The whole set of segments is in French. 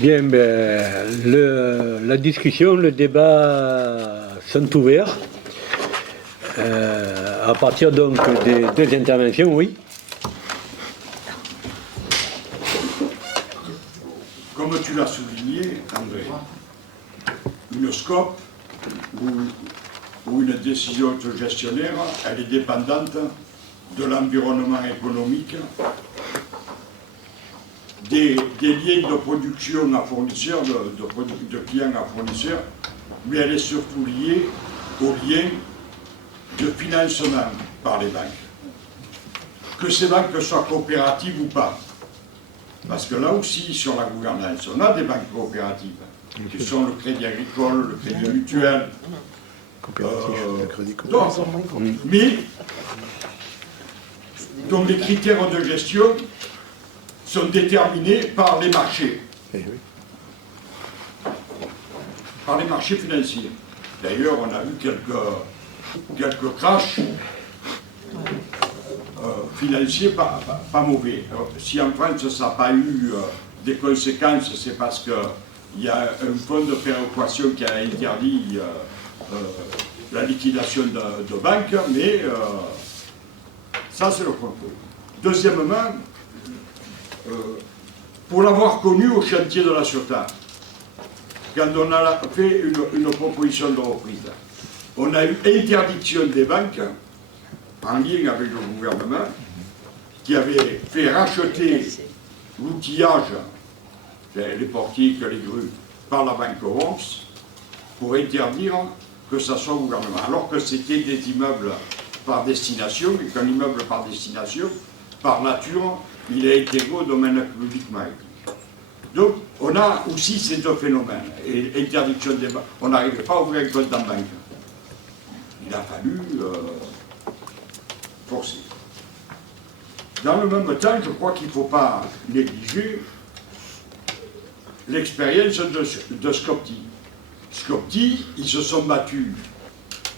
Bien, ben, la discussion, le débat sont ouverts. À partir donc des deux interventions, oui. Comme tu l'as souligné, André, une SCOP ou une décision autogestionnaire, elle est dépendante de l'environnement économique, des liens de production à fournisseurs, de clients à fournisseurs, mais elle est surtout liée aux liens de financement par les banques. Que ces banques soient coopératives ou pas. Parce que là aussi, sur la gouvernance, on a des banques coopératives, qui sont le Crédit Agricole, le Crédit Mutuel, d'autres. Mais, donc les critères de gestion sont déterminés par les marchés. Par les marchés financiers. D'ailleurs, on a vu quelques crashs financiers pas mauvais. Alors, si en France ça n'a pas eu des conséquences, c'est parce qu'il y a un fonds de péréquation qui a interdit la liquidation de banques, mais ça c'est le contrôle. Deuxièmement, pour l'avoir connu au chantier de la Ciotat, quand on a fait une proposition de reprise, on a eu interdiction des banques en lien avec le gouvernement, qui avait fait racheter l'outillage, les portiques, les grues, par la banque Worms, pour interdire que ça soit au gouvernement. Alors que c'était des immeubles par destination, et qu'un immeuble par destination, par nature, il est intégré au domaine public maritime. Donc, on a aussi ces deux phénomènes. Et interdiction des banques, on n'arrivait pas à ouvrir un compte en banque. Il a fallu forcer. Dans le même temps, je crois qu'il ne faut pas négliger l'expérience de Skopti. Skopti, ils se sont battus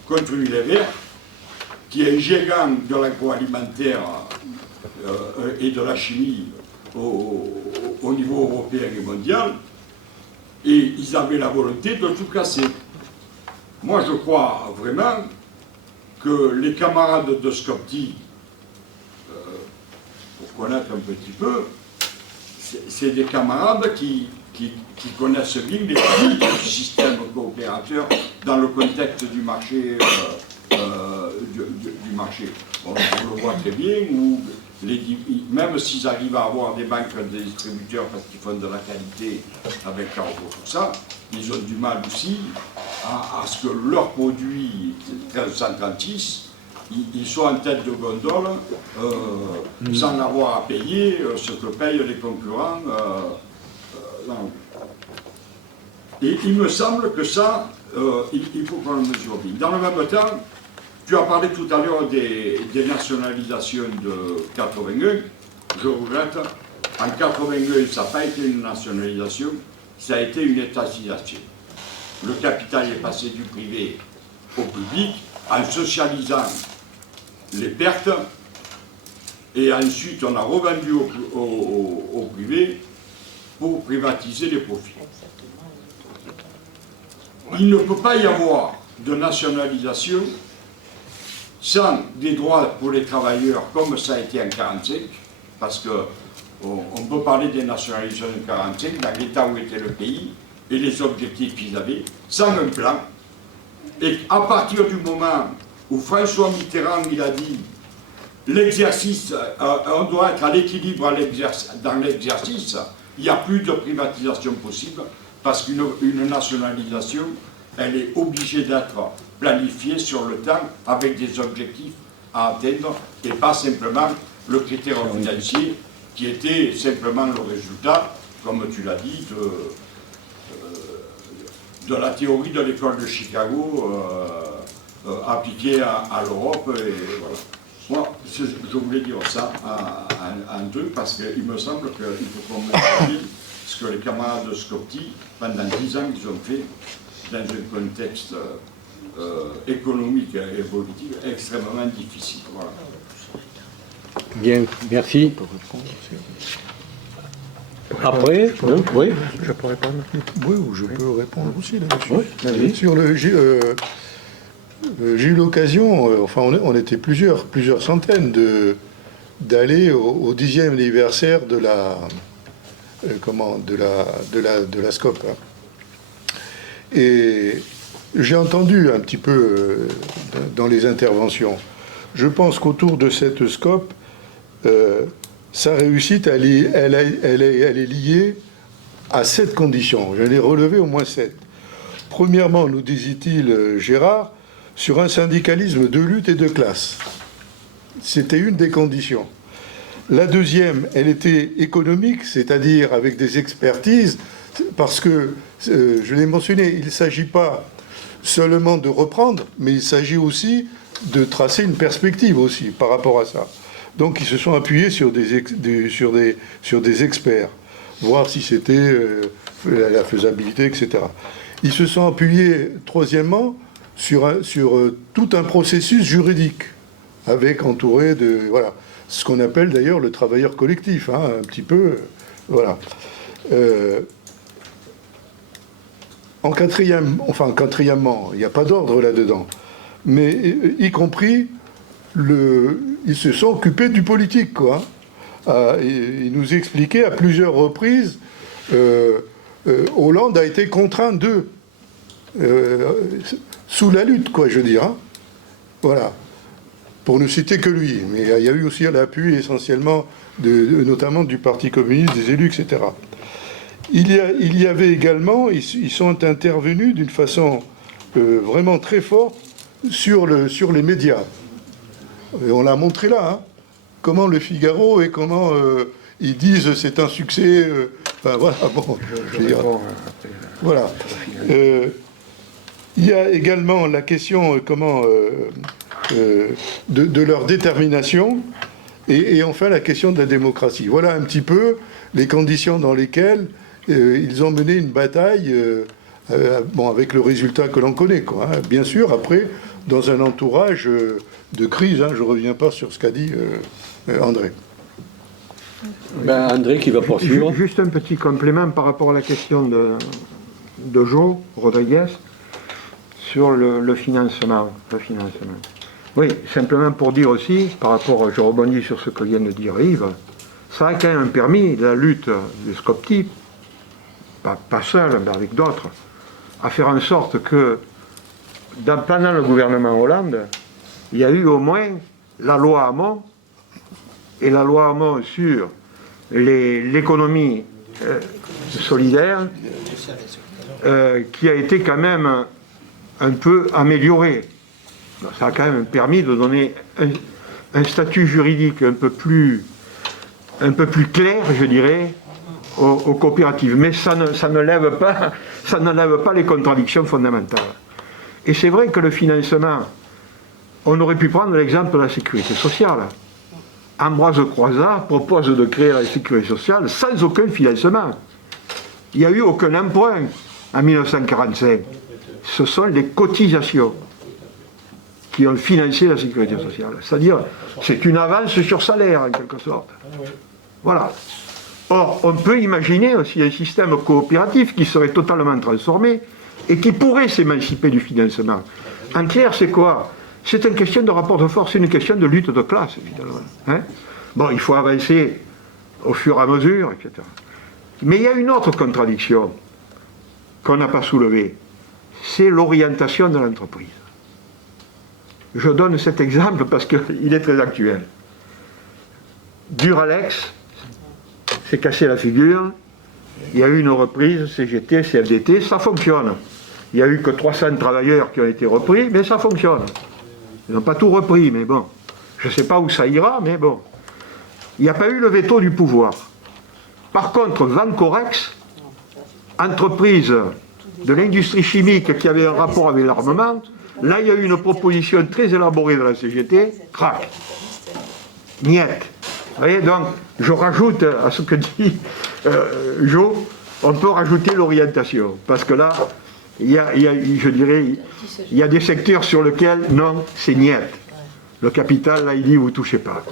contre Unilever, qui est un géant de l'agroalimentaire et de la chimie au niveau européen et mondial, et ils avaient la volonté de tout casser. Moi, je crois vraiment que les camarades de Skopti, pour connaître un petit peu, c'est des camarades qui connaissent bien les limites du système coopérateur dans le contexte du marché. Du marché. On le voit très bien, où même s'ils arrivent à avoir des banques, des distributeurs parce qu'ils font de la qualité avec Carrefour, tout ça, ils ont du mal aussi à ce que leurs produits 1336, ils soient en tête de gondole sans avoir à payer ce que payent les concurrents. Et il me semble que ça, il faut qu'on le mesure bien. Dans le même temps, tu as parlé tout à l'heure des nationalisations de 81. Je regrette, en 81, ça n'a pas été une nationalisation, ça a été une étatisation. Le capital est passé du privé au public en socialisant les pertes, et ensuite on a revendu au privé pour privatiser les profits. Il ne peut pas y avoir de nationalisation sans des droits pour les travailleurs, comme ça a été en 1945, parce qu'on peut parler des nationalisations en 1945, dans l'état où était le pays, et les objectifs qu'ils avaient, sans un plan. Et à partir du moment où François Mitterrand il a dit l'exercice, on doit être à l'équilibre dans l'exercice, il n'y a plus de privatisation possible, parce qu'une nationalisation, elle est obligée d'être planifiée sur le temps avec des objectifs à atteindre et pas simplement le critère financier qui était simplement le résultat, comme tu l'as dit, de la théorie de l'école de Chicago appliquée à l'Europe. Voilà. Moi, je voulais dire ça en deux, parce qu'il me semble qu'il faut qu'on me dise ce que les camarades de Skopti, pendant 10 ans, ils ont fait dans un contexte économique et politique extrêmement difficile. Voilà. Bien, merci. Après, oui. Je peux répondre. Oui, ou je peux répondre aussi là-dessus. Oui, vas-y. Sur j'ai eu l'occasion, enfin on était plusieurs centaines d'aller au 10e anniversaire de la SCOP. Hein. Et j'ai entendu un petit peu dans les interventions. Je pense qu'autour de cette SCOP, sa réussite, elle est liée à 7 conditions. Je l'ai relevé au moins 7. Premièrement, nous disait-il Gérard, sur un syndicalisme de lutte et de classe. C'était une des conditions. La deuxième, elle était économique, c'est-à-dire avec des expertises, parce que, je l'ai mentionné, il ne s'agit pas seulement de reprendre, mais il s'agit aussi de tracer une perspective aussi par rapport à ça. Donc ils se sont appuyés sur des experts, voir si c'était la faisabilité, etc. Ils se sont appuyés, troisièmement, sur tout un processus juridique, avec entouré de... Voilà, ce qu'on appelle d'ailleurs le travailleur collectif, hein, un petit peu... voilà. Quatrièmement, il n'y a pas d'ordre là-dedans, mais y compris, ils se sont occupés du politique, quoi. Ils nous expliquaient à plusieurs reprises, Hollande a été contraint d'eux, sous la lutte, quoi, je veux dire. Hein. Voilà. Pour ne citer que lui. Mais il y a eu aussi l'appui essentiellement, notamment du Parti communiste, des élus, etc. Il y avait également, ils sont intervenus d'une façon vraiment très forte sur les médias. Et on l'a montré là, hein, comment le Figaro et comment ils disent c'est un succès. Enfin voilà, bon. Je veux dire, voilà. Il y a également la question de leur détermination et enfin la question de la démocratie. Voilà un petit peu les conditions dans lesquelles ils ont mené une bataille, avec le résultat que l'on connaît, quoi, hein. Bien sûr, après, dans un entourage de crise, hein, je ne reviens pas sur ce qu'a dit André. André qui va poursuivre. Juste un petit complément par rapport à la question de Joe Rodriguez sur le financement. Oui, simplement pour dire aussi, par rapport, je rebondis sur ce que vient de dire Yves, ça a quand même permis la lutte du SCOPTI, pas seul, mais avec d'autres, à faire en sorte que pendant le gouvernement Hollande, il y a eu au moins la loi Hamon, et la loi Hamon sur l'économie solidaire, qui a été quand même un peu améliorée. Ça a quand même permis de donner un statut juridique un peu plus clair, je dirais, aux coopératives. Mais ça n'enlève pas les contradictions fondamentales. Et c'est vrai que le financement, on aurait pu prendre l'exemple de la sécurité sociale. Ambroise Croizat propose de créer la sécurité sociale sans aucun financement. Il n'y a eu aucun emprunt en 1945. Ce sont les cotisations qui ont financé la sécurité sociale. C'est-à-dire, c'est une avance sur salaire, en quelque sorte. Voilà. Or, on peut imaginer aussi un système coopératif qui serait totalement transformé et qui pourrait s'émanciper du financement. En clair, c'est quoi? C'est une question de rapport de force, c'est une question de lutte de classe, évidemment. Hein? Bon, il faut avancer au fur et à mesure, etc. Mais il y a une autre contradiction qu'on n'a pas soulevée, c'est l'orientation de l'entreprise. Je donne cet exemple parce qu'il est très actuel. Duralex s'est cassé la figure, il y a eu une reprise, CGT, CFDT, ça fonctionne. Il n'y a eu que 300 travailleurs qui ont été repris, mais ça fonctionne. Ils n'ont pas tout repris, mais bon. Je ne sais pas où ça ira, mais bon. Il n'y a pas eu le veto du pouvoir. Par contre, Vancorex, entreprise de l'industrie chimique qui avait un rapport avec l'armement, là, il y a eu une proposition très élaborée de la CGT, crac. Niet. Vous voyez, donc, je rajoute à ce que dit Jo, on peut rajouter l'orientation. Parce que là, je dirais, il y a des secteurs sur lesquels, non, c'est niet. Le capital, là, il dit, vous ne touchez pas.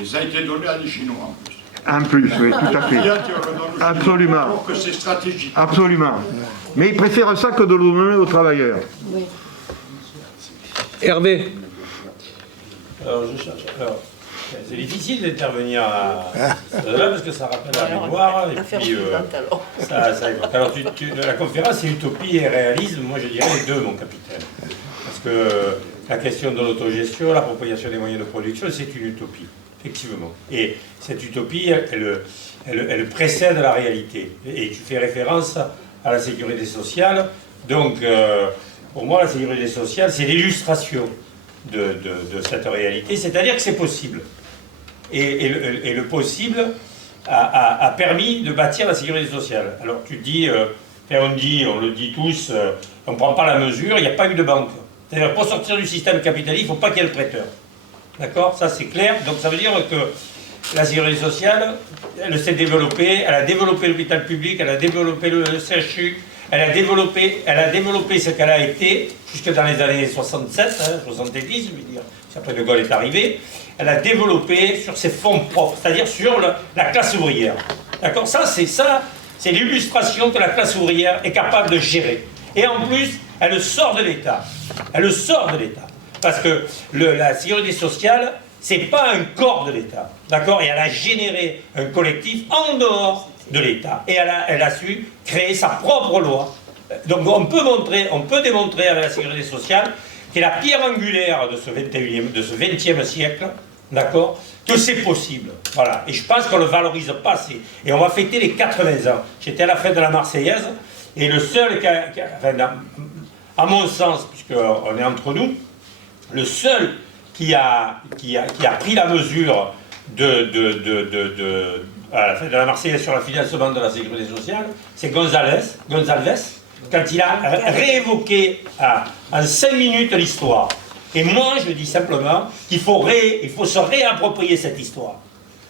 Et ça a été donné à des Chinois, en plus. En plus, oui, tout à fait. Bien, tu redonnes le Absolument. alors que c'est stratégique. Absolument. Mais ils préfèrent ça que de le donner aux travailleurs. Hervé, Alors, c'est difficile d'intervenir là parce que ça rappelle la mémoire et puis ça évoque. Alors, la conférence, c'est utopie et réalisme. Moi, je dirais les deux, mon capitaine. Parce que la question de l'autogestion, l'appropriation des moyens de production, c'est une utopie, effectivement. Et cette utopie, elle précède la réalité. Et tu fais référence à la sécurité sociale. Donc, pour moi, la sécurité sociale, c'est l'illustration de cette réalité, c'est-à-dire que c'est possible. Et le possible a permis de bâtir la sécurité sociale. Alors tu dis, on le dit tous, on ne prend pas la mesure, il n'y a pas eu de banque. C'est-à-dire pour sortir du système capitaliste, il ne faut pas qu'il y ait le prêteur. D'accord? Ça c'est clair. Donc ça veut dire que la sécurité sociale, elle s'est développée, elle a développé l'hôpital public, elle a développé le CHU, elle a développé ce qu'elle a été jusque dans les années 67, 70, je veux dire, c'est après De Gaulle est arrivé. Elle a développé sur ses fonds propres, c'est-à-dire sur la classe ouvrière. D'accord? Ça, c'est l'illustration que la classe ouvrière est capable de gérer. Et en plus, elle sort de l'État. Elle sort de l'État. Parce que la sécurité sociale, c'est pas un corps de l'État. D'accord? Et elle a généré un collectif en dehors de l'État. Et elle a su créer sa propre loi. Donc on peut démontrer avec la sécurité sociale, qui est la pierre angulaire de ce 20e siècle, d'accord, que c'est possible. Voilà. Et je pense qu'on ne le valorise pas assez. Et on va fêter les 80 ans. J'étais à la fête de la Marseillaise, et le seul à mon sens, puisqu'on est entre nous, le seul qui a pris la mesure à la fête de la Marseillaise sur le financement de la sécurité sociale, c'est Gonzalez, quand il a réévoqué en 5 minutes l'histoire. Et moi, je dis simplement qu'il faut se réapproprier cette histoire.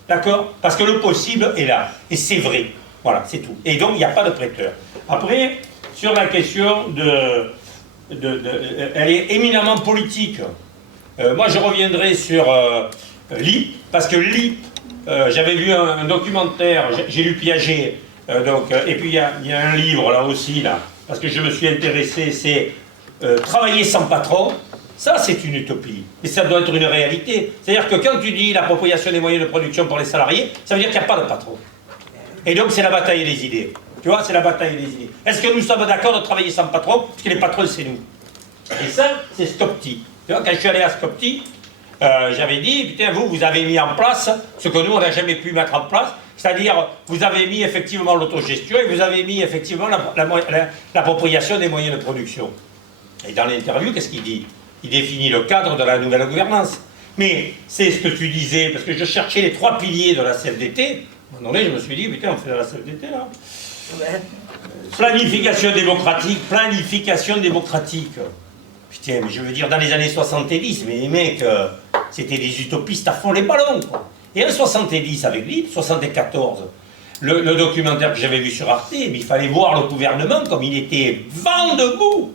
D'accord? Parce que le possible est là. Et c'est vrai. Voilà, c'est tout. Et donc, il n'y a pas de prêteur. Après, sur la question elle est éminemment politique. Moi, je reviendrai sur l'IP, parce que l'IP, j'avais vu un documentaire, j'ai lu Piaget, et puis il y a un livre là aussi, là, parce que je me suis intéressé, c'est Travailler sans patron. Ça, c'est une utopie. Et ça doit être une réalité. C'est-à-dire que quand tu dis l'appropriation des moyens de production pour les salariés, ça veut dire qu'il n'y a pas de patron. Et donc, c'est la bataille des idées. Tu vois, c'est la bataille des idées. Est-ce que nous sommes d'accord de travailler sans patron? Parce que les patrons, c'est nous. Et ça, c'est Skopti. Tu vois, quand je suis allé à Skopti, j'avais dit, putain, vous avez mis en place ce que nous, on n'a jamais pu mettre en place. C'est-à-dire, vous avez mis effectivement l'autogestion et vous avez mis effectivement l'appropriation des moyens de production. Et dans l'interview, qu'est-ce qu'il dit? Il définit le cadre de la nouvelle gouvernance. Mais c'est ce que tu disais, parce que je cherchais les 3 piliers de la CFDT. À un moment donné, je me suis dit, putain, on fait de la CFDT là. Ouais. Planification démocratique. Putain, mais je veux dire, dans les années 70, mais les mecs, c'était des utopistes à fond les ballons, quoi. Et en 70, avec lui, 74, le documentaire que j'avais vu sur Arte, mais il fallait voir le gouvernement comme il était vent debout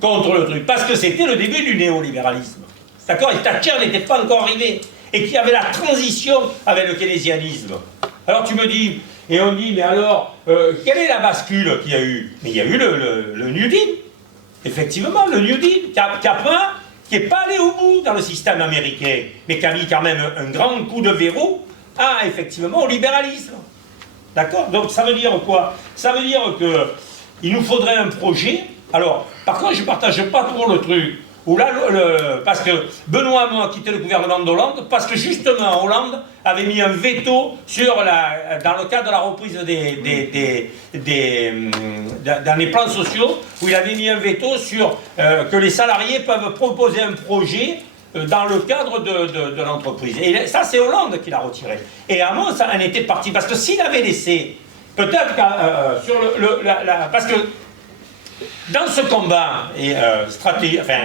contre le truc, parce que c'était le début du néolibéralisme. D'accord? Et Thatcher n'était pas encore arrivé. Et qu'il y avait la transition avec le keynésianisme. Alors tu me dis, et on dit, mais alors, quelle est la bascule qu'il y a eu? Mais il y a eu le New Deal. Effectivement, le New Deal, qui n'est pas allé au bout dans le système américain, mais qui a mis quand même un grand coup de verrou effectivement, au libéralisme. D'accord? Donc ça veut dire quoi? Ça veut dire qu'il nous faudrait un projet. Alors, par contre, je ne partage pas trop le truc. Où là, parce que Benoît Hamon a quitté le gouvernement d'Hollande, parce que justement, Hollande avait mis un veto dans le cadre de la reprise dans les plans sociaux, où il avait mis un veto sur que les salariés peuvent proposer un projet dans le cadre de l'entreprise. Et ça, c'est Hollande qui l'a retiré. Et Hamon, ça en était parti, parce que s'il avait laissé, peut-être sur parce que dans ce combat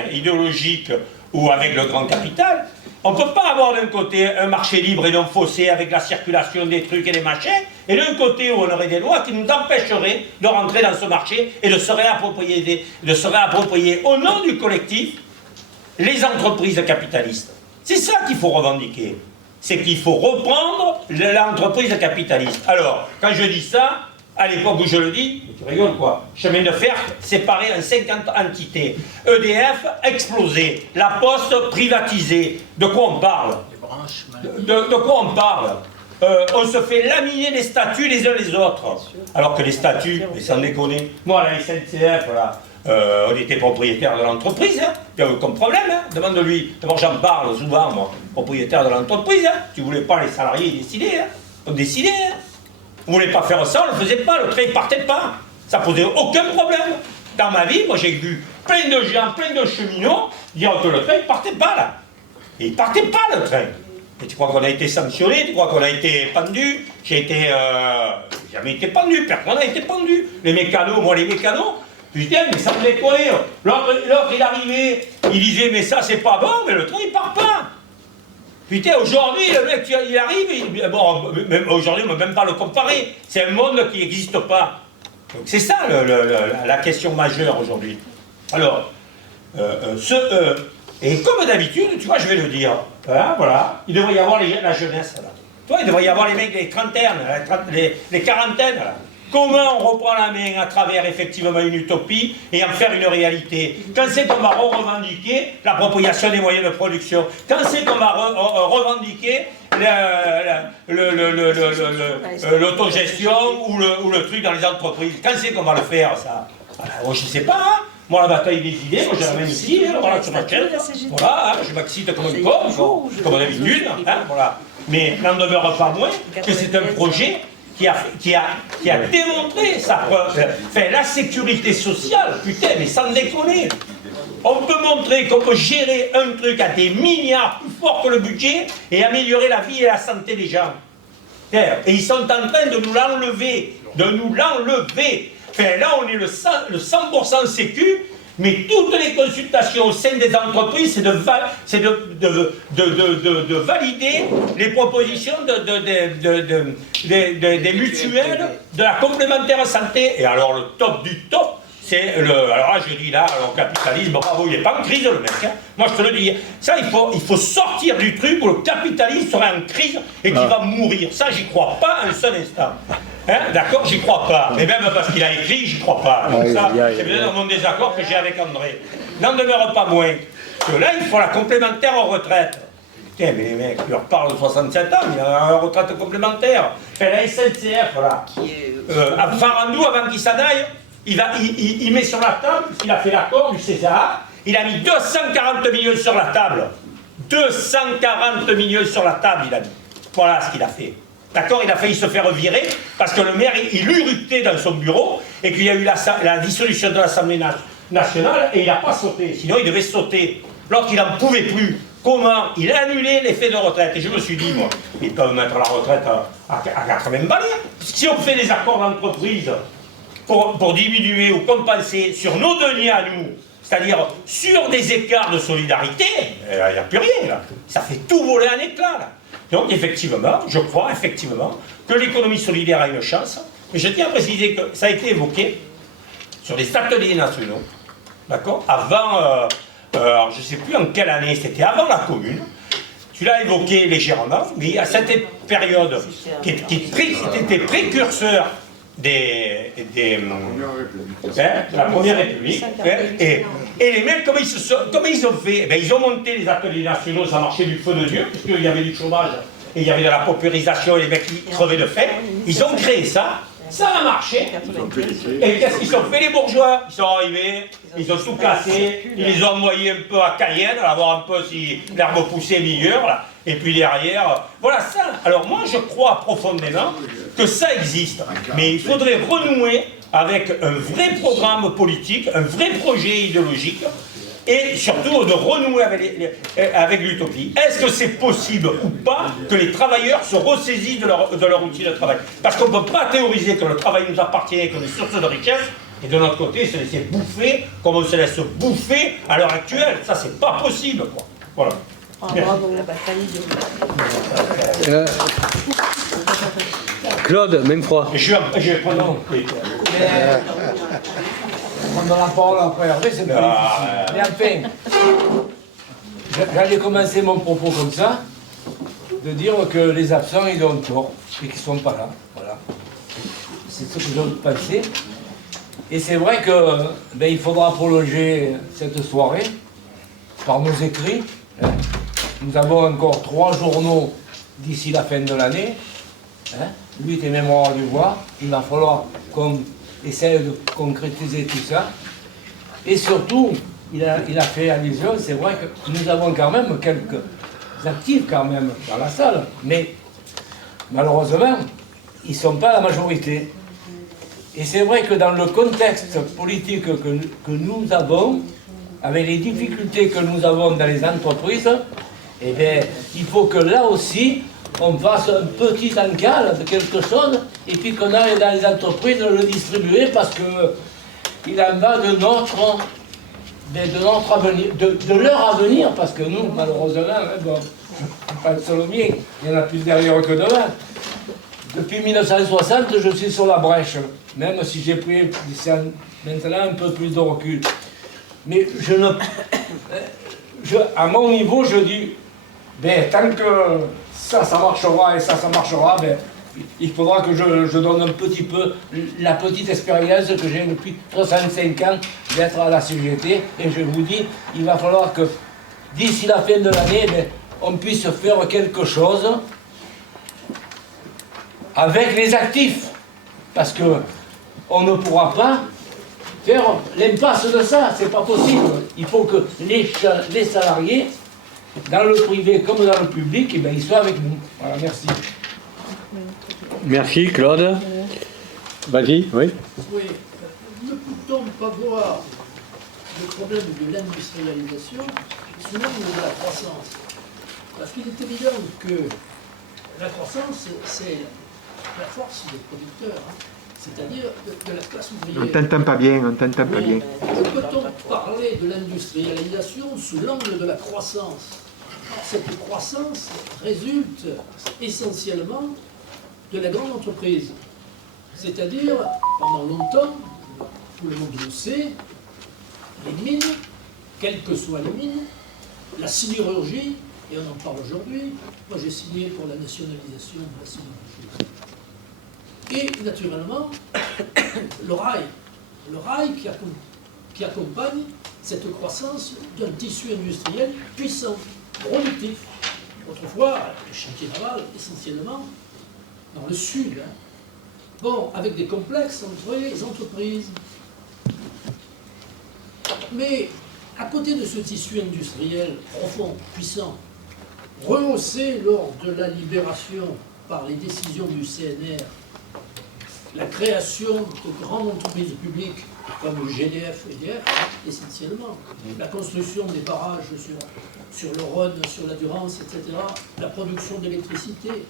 idéologique ou avec le grand capital, on ne peut pas avoir d'un côté un marché libre et non faussé avec la circulation des trucs et des machins, et d'un côté où on aurait des lois qui nous empêcheraient de rentrer dans ce marché et de se réapproprier au nom du collectif les entreprises capitalistes. C'est ça qu'il faut revendiquer. c'est qu'il faut reprendre l'entreprise capitaliste. Alors, quand je dis ça, à l'époque où je le dis, tu rigoles quoi, chemin de fer séparé en 50 entités, EDF explosé, la Poste privatisée, de quoi on parle? De quoi on parle? On se fait laminer les statuts les uns les autres. Alors que les statuts, mais sans déconner, moi la SNCF, là, on était propriétaire de l'entreprise, hein. Il n'y a aucun problème, hein. Demande-lui. D'abord j'en parle souvent, moi, propriétaire de l'entreprise, hein. Tu ne voulais pas les salariés décider, hein. On décidait, hein. On ne voulait pas faire ça, on ne le faisait pas, le train ne partait pas. Ça posait aucun problème. Dans ma vie, moi j'ai vu plein de gens, plein de cheminots dire que le train ne partait pas là. Et il ne partait pas le train. Et tu crois qu'on a été sanctionné, tu crois qu'on a été pendu? J'ai jamais été pendu, personne n'a été pendu. Les mécanos, moi les mécanos, putain, mais ça me déconne. L'autre il arrivait, il disait mais ça c'est pas bon, mais le train il part pas. Putain, aujourd'hui, le mec, il arrive, bon, aujourd'hui, on ne peut même pas le comparer. C'est un monde qui n'existe pas. Donc c'est ça la question majeure aujourd'hui. Alors, et comme d'habitude, tu vois, je vais le dire, hein, voilà, il devrait y avoir la jeunesse, là. Toi, il devrait y avoir les mecs, les trentaines, les quarantaines, là. Comment on reprend la main à travers effectivement une utopie et en faire une réalité? Quand c'est qu'on va revendiquer l'appropriation des moyens de production? Quand c'est qu'on va revendiquer l'autogestion ou le truc dans les entreprises? Quand c'est qu'on va le faire, ça? Alors, je ne sais pas, hein. Moi, la bataille des idées, moi j'ai la même ici, hein, voilà, sur ma chaîne, voilà, hein, je m'excite comme une pomme, comme d'habitude, hein, voilà. Mais n'en demeure pas moins que c'est un projet qui a démontré sa preuve. Enfin, la sécurité sociale, putain, mais sans déconner. On peut montrer qu'on peut gérer un truc à des milliards plus fort que le budget et améliorer la vie et la santé des gens. Et ils sont en train de nous l'enlever, Enfin, là, on est le 100% sécu, mais toutes les consultations au sein des entreprises, c'est de valider les propositions des mutuelles, de la complémentaire santé. Et alors, le top du top, c'est alors là, je dis là, le capitalisme, bravo, il n'est pas en crise, le mec. Hein. Moi, je te le dis. Ça, il faut sortir du truc où le capitalisme serait en crise et qu'il va mourir. Ça, j'y crois pas un seul instant. Hein, d'accord, j'y crois pas. Mais même parce qu'il a écrit, j'y crois pas. Donc ça, c'est peut-être mon désaccord que j'ai avec André. N'en demeure pas moins que là, il faut la complémentaire en retraite. Putain, mais les mecs, ils leur parlent de 67 ans, il y a une retraite complémentaire. Et la SNCF, là, Farandou, avant qu'il s'en aille, il met sur la table, puisqu'il a fait l'accord du CSA, il a mis 240 millions sur la table. 240 millions sur la table, il a mis. Voilà ce qu'il a fait. D'accord, il a failli se faire virer parce que le maire, il uruptait dans son bureau et qu'il y a eu la dissolution de l'Assemblée nationale et il n'a pas sauté. Sinon, il devait sauter. Lorsqu'il n'en pouvait plus, comment? Il a annulé l'effet de retraite. Et je me suis dit, moi, ils peuvent mettre la retraite à 80 balles. Si on fait des accords d'entreprise pour diminuer ou compenser sur nos deniers à nous, c'est-à-dire sur des écarts de solidarité, il n'y a plus rien, là. Ça fait tout voler en éclats, là. Donc, effectivement, je crois effectivement que l'économie solidaire a une chance. Mais je tiens à préciser que ça a été évoqué sur les ateliers nationaux, d'accord, avant, alors je ne sais plus en quelle année, c'était avant la Commune. Tu l'as évoqué légèrement, mais à cette période qui était précurseur de la Première République. Et les mecs, comment ils ont fait? Ils ont monté les ateliers nationaux, ça marchait du feu de Dieu, puisqu'il y avait du chômage et il y avait de la paupérisation et les mecs qui crevaient de faim. Ils ont créé ça, ça a marché. Et qu'est-ce qu'ils ont fait, les bourgeois? Ils sont arrivés, ils ont tout cassé, ils les ont envoyés un peu à Cayenne, à voir un peu si l'herbe poussait meilleur, là. Et puis derrière, voilà ça. Alors moi je crois profondément que ça existe, mais il faudrait renouer avec un vrai programme politique, un vrai projet idéologique, et surtout de renouer avec l'utopie. Est-ce que c'est possible ou pas que les travailleurs se ressaisissent de leur outil de travail? Parce qu'on ne peut pas théoriser que le travail nous appartient et qu'on est source de richesse, et de notre côté se laisser bouffer comme on se laisse bouffer à l'heure actuelle. Ça, c'est pas possible, quoi. Voilà. Bravo, la bataille de... Claude, même froid. Je vais prendre Prendre la parole après Hervé, c'est pas difficile. Mais enfin, j'allais commencer mon propos comme ça. de dire que les absents, ils ont tort et qu'ils ne sont pas là. Voilà. C'est ce que je pensais. Et c'est vrai que il faudra prolonger cette soirée par nos écrits. Hein. Nous avons encore 3 journaux d'ici la fin de l'année. Hein. 8 et mémoire du bois. Il va falloir qu'on essaie de concrétiser tout ça. Et surtout, il a fait allusion, c'est vrai que nous avons quand même quelques actifs quand même dans la salle, mais malheureusement, ils ne sont pas la majorité. Et c'est vrai que dans le contexte politique que nous avons, avec les difficultés que nous avons dans les entreprises, eh bien, il faut que là aussi, on fasse un petit encas de quelque chose, et puis qu'on aille dans les entreprises le distribuer, parce qu'il en va de notre avenir, de leur avenir, parce que nous, malheureusement, bon, pas le seul mien, il y en a plus derrière que devant. Depuis 1960, je suis sur la brèche, même si j'ai pris maintenant un peu plus de recul. Mais à mon niveau, je dis, tant que ça marchera et ça marchera, il faudra que je donne un petit peu la petite expérience que j'ai depuis 65 ans d'être à la CGT. Et je vous dis, il va falloir que d'ici la fin de l'année, on puisse faire quelque chose avec les actifs. Parce qu'on ne pourra pas faire l'impasse de ça, c'est pas possible. Il faut que les salariés, dans le privé comme dans le public, ils soient avec nous. Voilà, merci. Merci Claude. Vas-y, oui. Oui, ne peut-on pas voir le problème de l'industrialisation sous l'angle de la croissance? Parce qu'il est évident que la croissance, c'est la force des producteurs, hein, c'est-à-dire de la classe ouvrière. On t'entend pas bien, on t'entend pas bien. Peut-on parler de l'industrialisation sous l'angle de la croissance? Cette croissance résulte essentiellement de la grande entreprise. C'est-à-dire, pendant longtemps, tout le monde le sait, les mines, quelles que soient les mines, la sidérurgie, et on en parle aujourd'hui, moi j'ai signé pour la nationalisation de la sidérurgie. Et naturellement, le rail qui accompagne cette croissance d'un tissu industriel puissant, productif. Autrefois, le chantier naval, essentiellement, dans le sud, hein. Bon, avec des complexes entre les entreprises. Mais à côté de ce tissu industriel profond, puissant, rehaussé lors de la libération par les décisions du CNR, la création de grandes entreprises publiques comme le GDF, EDF, essentiellement, la construction des barrages sur le Rhône, sur la Durance, etc., la production d'électricité,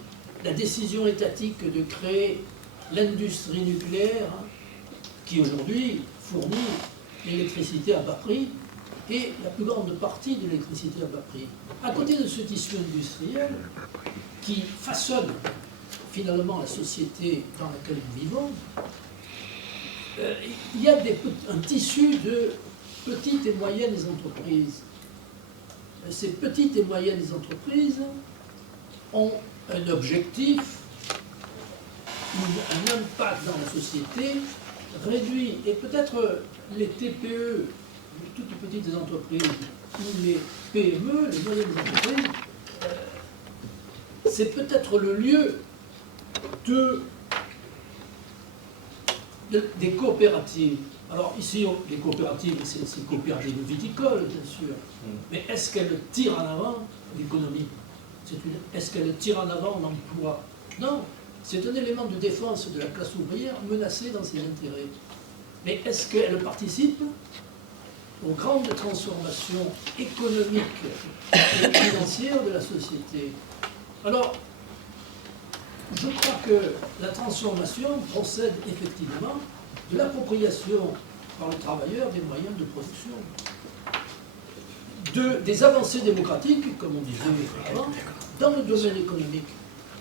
la décision étatique de créer l'industrie nucléaire, hein, qui aujourd'hui fournit l'électricité à bas prix et la plus grande partie de l'électricité à bas prix. À côté de ce tissu industriel qui façonne finalement la société dans laquelle nous vivons, il y a un tissu de petites et moyennes entreprises. Ces petites et moyennes entreprises ont un objectif, un impact dans la société réduit. Et peut-être les TPE, les toutes petites entreprises, ou les PME, les moyennes entreprises, c'est peut-être le lieu des coopératives. Alors ici, les coopératives, c'est les coopératives viticoles, bien sûr. Mais est-ce qu'elles tirent en avant l'économie? Est-ce qu'elles tirent en avant l'emploi? Non, c'est un élément de défense de la classe ouvrière menacée dans ses intérêts. Mais est-ce qu'elles participent aux grandes transformations économiques et financières de la société? Alors, je crois que la transformation procède effectivement de l'appropriation par le travailleur des moyens de production, des avancées démocratiques, comme on disait avant, dans le domaine économique.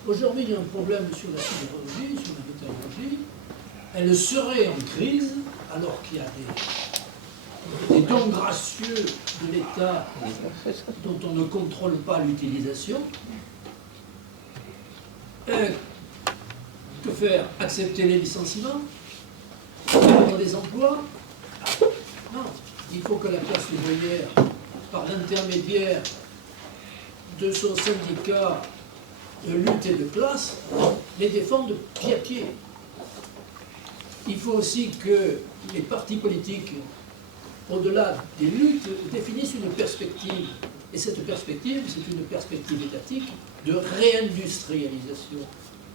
Aujourd'hui, il y a un problème sur la sidérurgie, sur la métallurgie. Elle serait en crise, alors qu'il y a des dons gracieux de l'État dont on ne contrôle pas l'utilisation. Que faire? Accepter les licenciements? Perdre des emplois? Non, il faut que la classe ouvrière, par l'intermédiaire de son syndicat de lutte et de classe, les défende pied à pied. Il faut aussi que les partis politiques, au-delà des luttes, définissent une perspective. Et cette perspective, c'est une perspective étatique de réindustrialisation.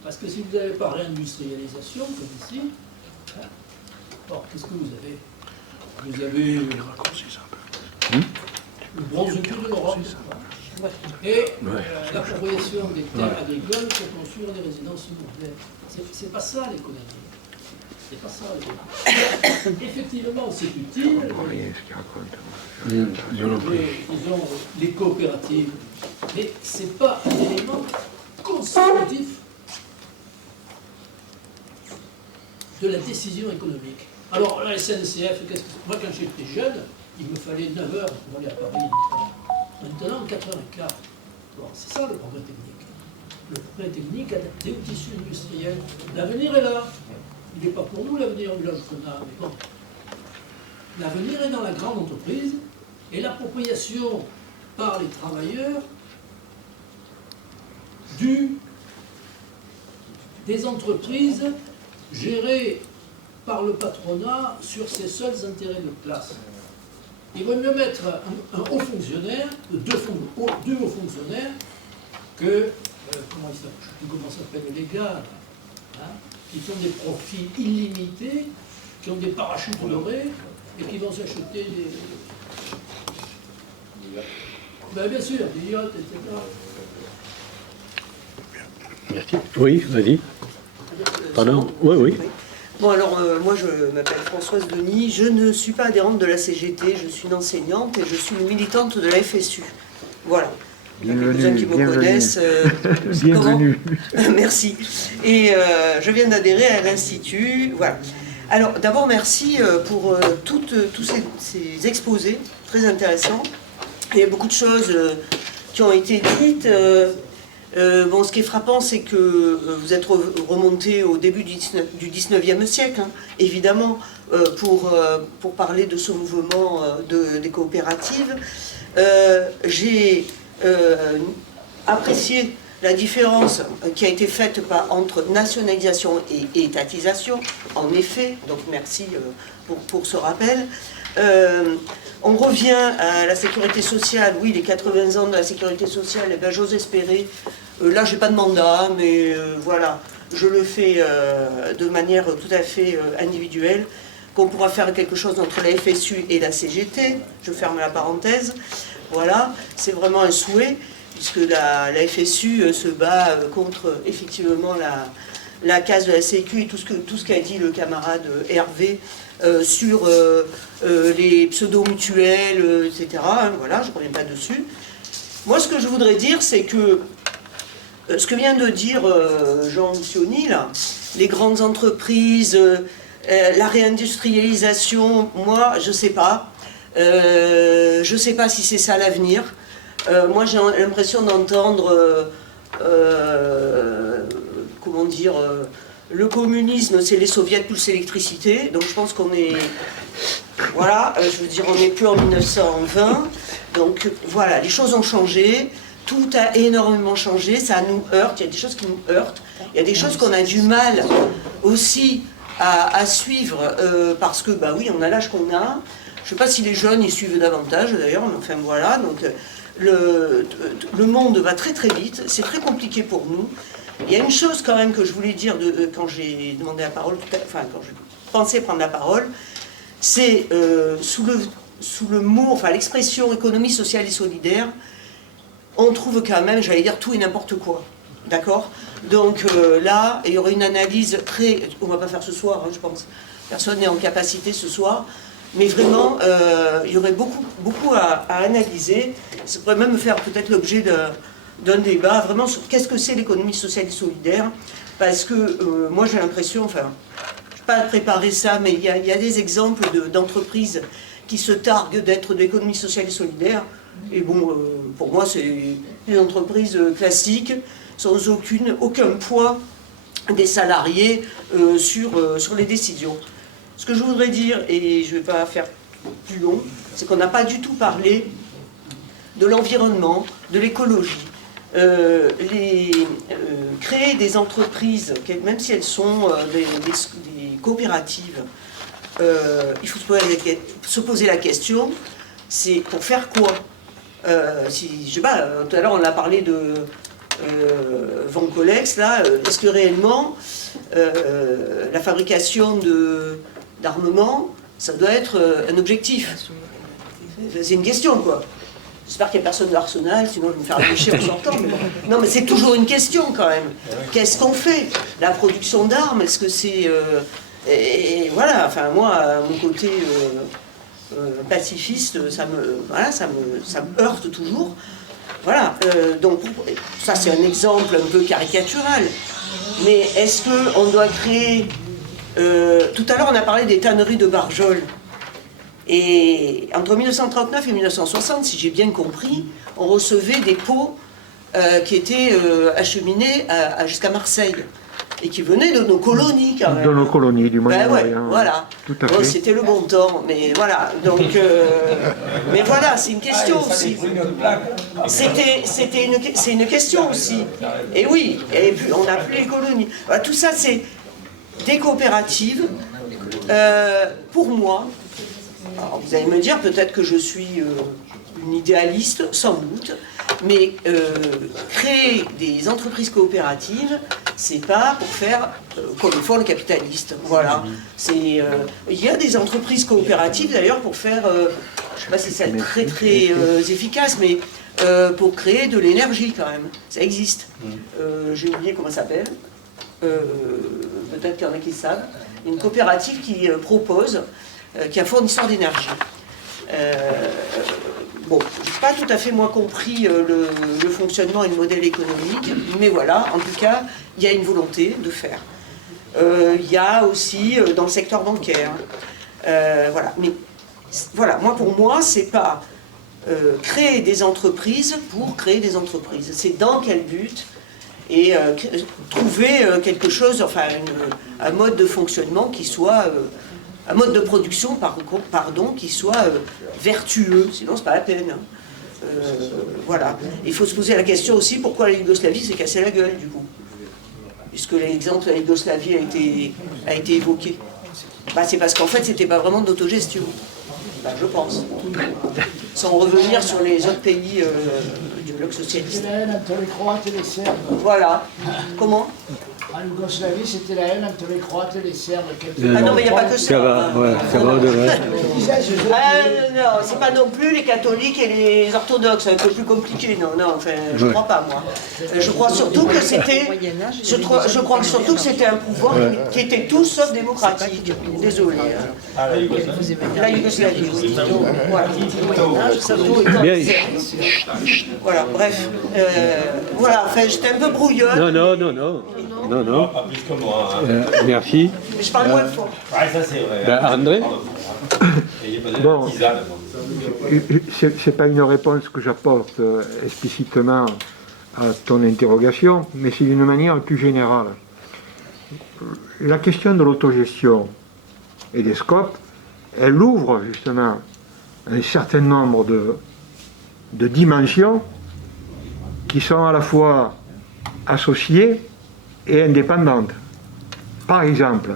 Parce que si vous n'avez pas réindustrialisation, comme ici, hein, alors qu'est-ce que vous avez? Vous avez le bronze cul de l'Europe. Et l'appropriation des terres agricoles pour construire des résidences modernes. C'est pas ça l'économie. C'est pas ça l'économie. Effectivement, c'est utile. Disons, les coopératives. Mais c'est pas un élément constitutif de la décision économique. Alors, la SNCF, moi quand j'étais jeune, il me fallait 9 heures pour aller à Paris. Maintenant, 4h15. Bon, c'est ça le progrès technique. Le progrès technique adapté au tissu industriel. L'avenir est là. Il n'est pas pour nous l'avenir du village qu'on a, mais bon. L'avenir est dans la grande entreprise et l'appropriation par les travailleurs des entreprises gérées par le patronat sur ses seuls intérêts de classe. Il vaut mieux mettre un haut fonctionnaire, deux hauts fonctionnaires, que, comment s'appellent les gars, hein, qui font des profits illimités, qui ont des parachutes dorés, et qui vont s'acheter des... Ben, bien sûr, des yachts, etc. Merci. Oui, vas-y. Pardon. Oui, oui. Bon, alors, moi, je m'appelle Françoise Denis. Je ne suis pas adhérente de la CGT, je suis une enseignante et je suis une militante de la FSU. Voilà. Il y a quelques-uns qui me connaissent. Bienvenue. Merci. Et je viens d'adhérer à l'Institut. Voilà. Alors, d'abord, merci pour tous ces exposés très intéressants. Il y a beaucoup de choses qui ont été dites. Bon, ce qui est frappant, c'est que vous êtes remonté au début du 19e siècle, hein, évidemment, pour parler de ce mouvement des coopératives. J'ai apprécié la différence qui a été faite entre nationalisation et étatisation, en effet, donc merci pour ce rappel. On revient à la sécurité sociale, oui, les 80 ans de la sécurité sociale, eh ben, j'ose espérer, là j'ai pas de mandat, mais voilà, je le fais de manière tout à fait individuelle, qu'on pourra faire quelque chose entre la FSU et la CGT, je ferme la parenthèse, voilà, c'est vraiment un souhait, puisque la FSU se bat contre effectivement la casse de la Sécu et tout ce qu'a dit le camarade Hervé sur les pseudo-mutuelles, etc. Hein, voilà, je ne reviens pas dessus. Moi, ce que je voudrais dire, c'est que ce que vient de dire Jean Lucioni, là, les grandes entreprises, la réindustrialisation, moi, je ne sais pas. Je ne sais pas si c'est ça l'avenir. Moi, j'ai l'impression d'entendre, comment dire, le communisme, c'est les soviets plus l'électricité. Donc, je pense qu'on est, voilà, je veux dire, on n'est plus en 1920. Donc, voilà, les choses ont changé. Tout a énormément changé. Ça nous heurte. Il y a des choses qui nous heurtent. Il y a des choses qu'on a du mal aussi à suivre parce que, bah oui, on a l'âge qu'on a. Je ne sais pas si les jeunes y suivent davantage, d'ailleurs. Mais enfin, voilà. Donc, le monde va très très vite, c'est très compliqué pour nous. Il y a une chose quand même que je voulais dire quand j'ai demandé la parole, enfin quand je pensais prendre la parole, c'est sous le mot, enfin l'expression économie sociale et solidaire, on trouve quand même, j'allais dire, tout et n'importe quoi. D'accord? Donc là, il y aurait une analyse très... On ne va pas faire ce soir, hein, je pense. Personne n'est en capacité ce soir. Mais vraiment, il y aurait beaucoup à analyser. Ça pourrait même faire peut-être l'objet d'un débat vraiment sur qu'est-ce que c'est l'économie sociale et solidaire. Parce que moi j'ai l'impression, enfin, pas préparé ça, mais il y a des exemples d'entreprises qui se targuent d'être de l'économie sociale et solidaire. Et bon, pour moi, c'est une entreprise classique, sans aucun poids des salariés sur les décisions. Ce que je voudrais dire, et je ne vais pas faire plus long, c'est qu'on n'a pas du tout parlé de l'environnement, de l'écologie. Créer des entreprises, même si elles sont des coopératives, il faut se poser la question, c'est pour faire quoi? Je sais pas, tout à l'heure on a parlé de Vancolex, là, est-ce que réellement la fabrication d'armement, ça doit être un objectif? C'est une question, quoi. J'espère qu'il n'y a personne de l'Arsenal, sinon je vais me faire lâcher en sortant. Mais bon. Non, mais c'est toujours une question, quand même. Qu'est-ce qu'on fait? La production d'armes, est-ce que c'est... et voilà, enfin, moi, à mon côté pacifiste, ça me heurte toujours. Voilà, donc ça c'est un exemple un peu caricatural. Mais est-ce qu'on doit créer... tout à l'heure, on a parlé des tanneries de Barjol. Et entre 1939 et 1960, si j'ai bien compris, on recevait des pots qui étaient acheminés jusqu'à Marseille. Et qui venaient de nos colonies, quand même. De nos colonies, du Moyen-Orient. Voilà. Tout à fait. C'était le bon temps, mais voilà. Donc, mais voilà, c'est une question aussi. C'est une question aussi. Et oui, et puis on n'a plus les colonies. Voilà, tout ça, c'est des coopératives. Pour moi, alors vous allez me dire peut-être que je suis une idéaliste, sans doute, mais créer des entreprises coopératives, c'est pas pour faire comme le font les capitalistes. Voilà. Il y a des entreprises coopératives d'ailleurs pour faire, je sais pas si c'est très très efficace, mais pour créer de l'énergie quand même. Ça existe. J'ai oublié comment ça s'appelle. Peut-être qu'il y en a qui savent. Une coopérative qui propose, qui est un fournisseur d'énergie. Bon, je n'ai pas tout à fait, moi, compris le fonctionnement et le modèle économique, mais voilà, en tout cas, il y a une volonté de faire. Il y a aussi dans le secteur bancaire. Voilà, mais voilà, pour moi, c'est pas créer des entreprises pour créer des entreprises. C'est dans quel but? Et trouver quelque chose, enfin, un mode de fonctionnement qui soit... un mode de production, pardon, qui soit vertueux, sinon c'est pas la peine. Voilà. Il faut se poser la question aussi pourquoi la Yougoslavie s'est cassée la gueule, du coup. Puisque l'exemple de la Yougoslavie a été évoqué. Bah, c'est parce qu'en fait, c'était pas vraiment d'autogestion. Bah, je pense. Sans revenir sur les autres pays du bloc socialiste. C'était la haine entre les Croates et les Serbes. Voilà. Comment? En Yougoslavie, c'était la haine entre les Croates et les Serbes. Ah non, mais il n'y a pas que ça. Ça va, ouais, ça va de vrai. Non, c'est pas non plus les catholiques et les orthodoxes, c'est un peu plus compliqué, non, enfin, je crois pas, moi. Je crois surtout que c'était, je crois surtout que c'était un pouvoir qui était tout sauf démocratique. Désolé. La Yougoslavie, oui. Voilà. Bien. Voilà, bref. Voilà, enfin, j'étais un peu brouillonne. Non. Pas plus que moi. Hein. Merci. Mais je parle moins fort. Ouais, ça c'est vrai. André? Bon, c'est pas une réponse que j'apporte explicitement à ton interrogation, mais c'est d'une manière plus générale. La question de l'autogestion et des scopes, elle ouvre justement un certain nombre de dimensions qui sont à la fois associées et indépendantes. Par exemple,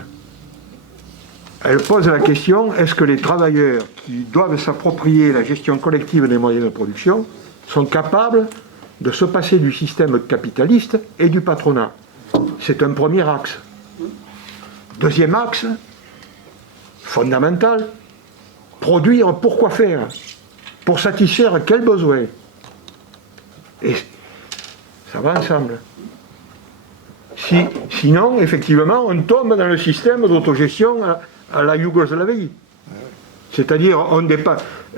elle pose la question, est-ce que les travailleurs qui doivent s'approprier la gestion collective des moyens de production sont capables de se passer du système capitaliste et du patronat? C'est un premier axe. Deuxième axe, fondamental, produire pour quoi faire? Pour satisfaire quel besoin? Et ça va ensemble. Sinon, effectivement, on tombe dans le système d'autogestion à la Yougoslavie. C'est-à-dire,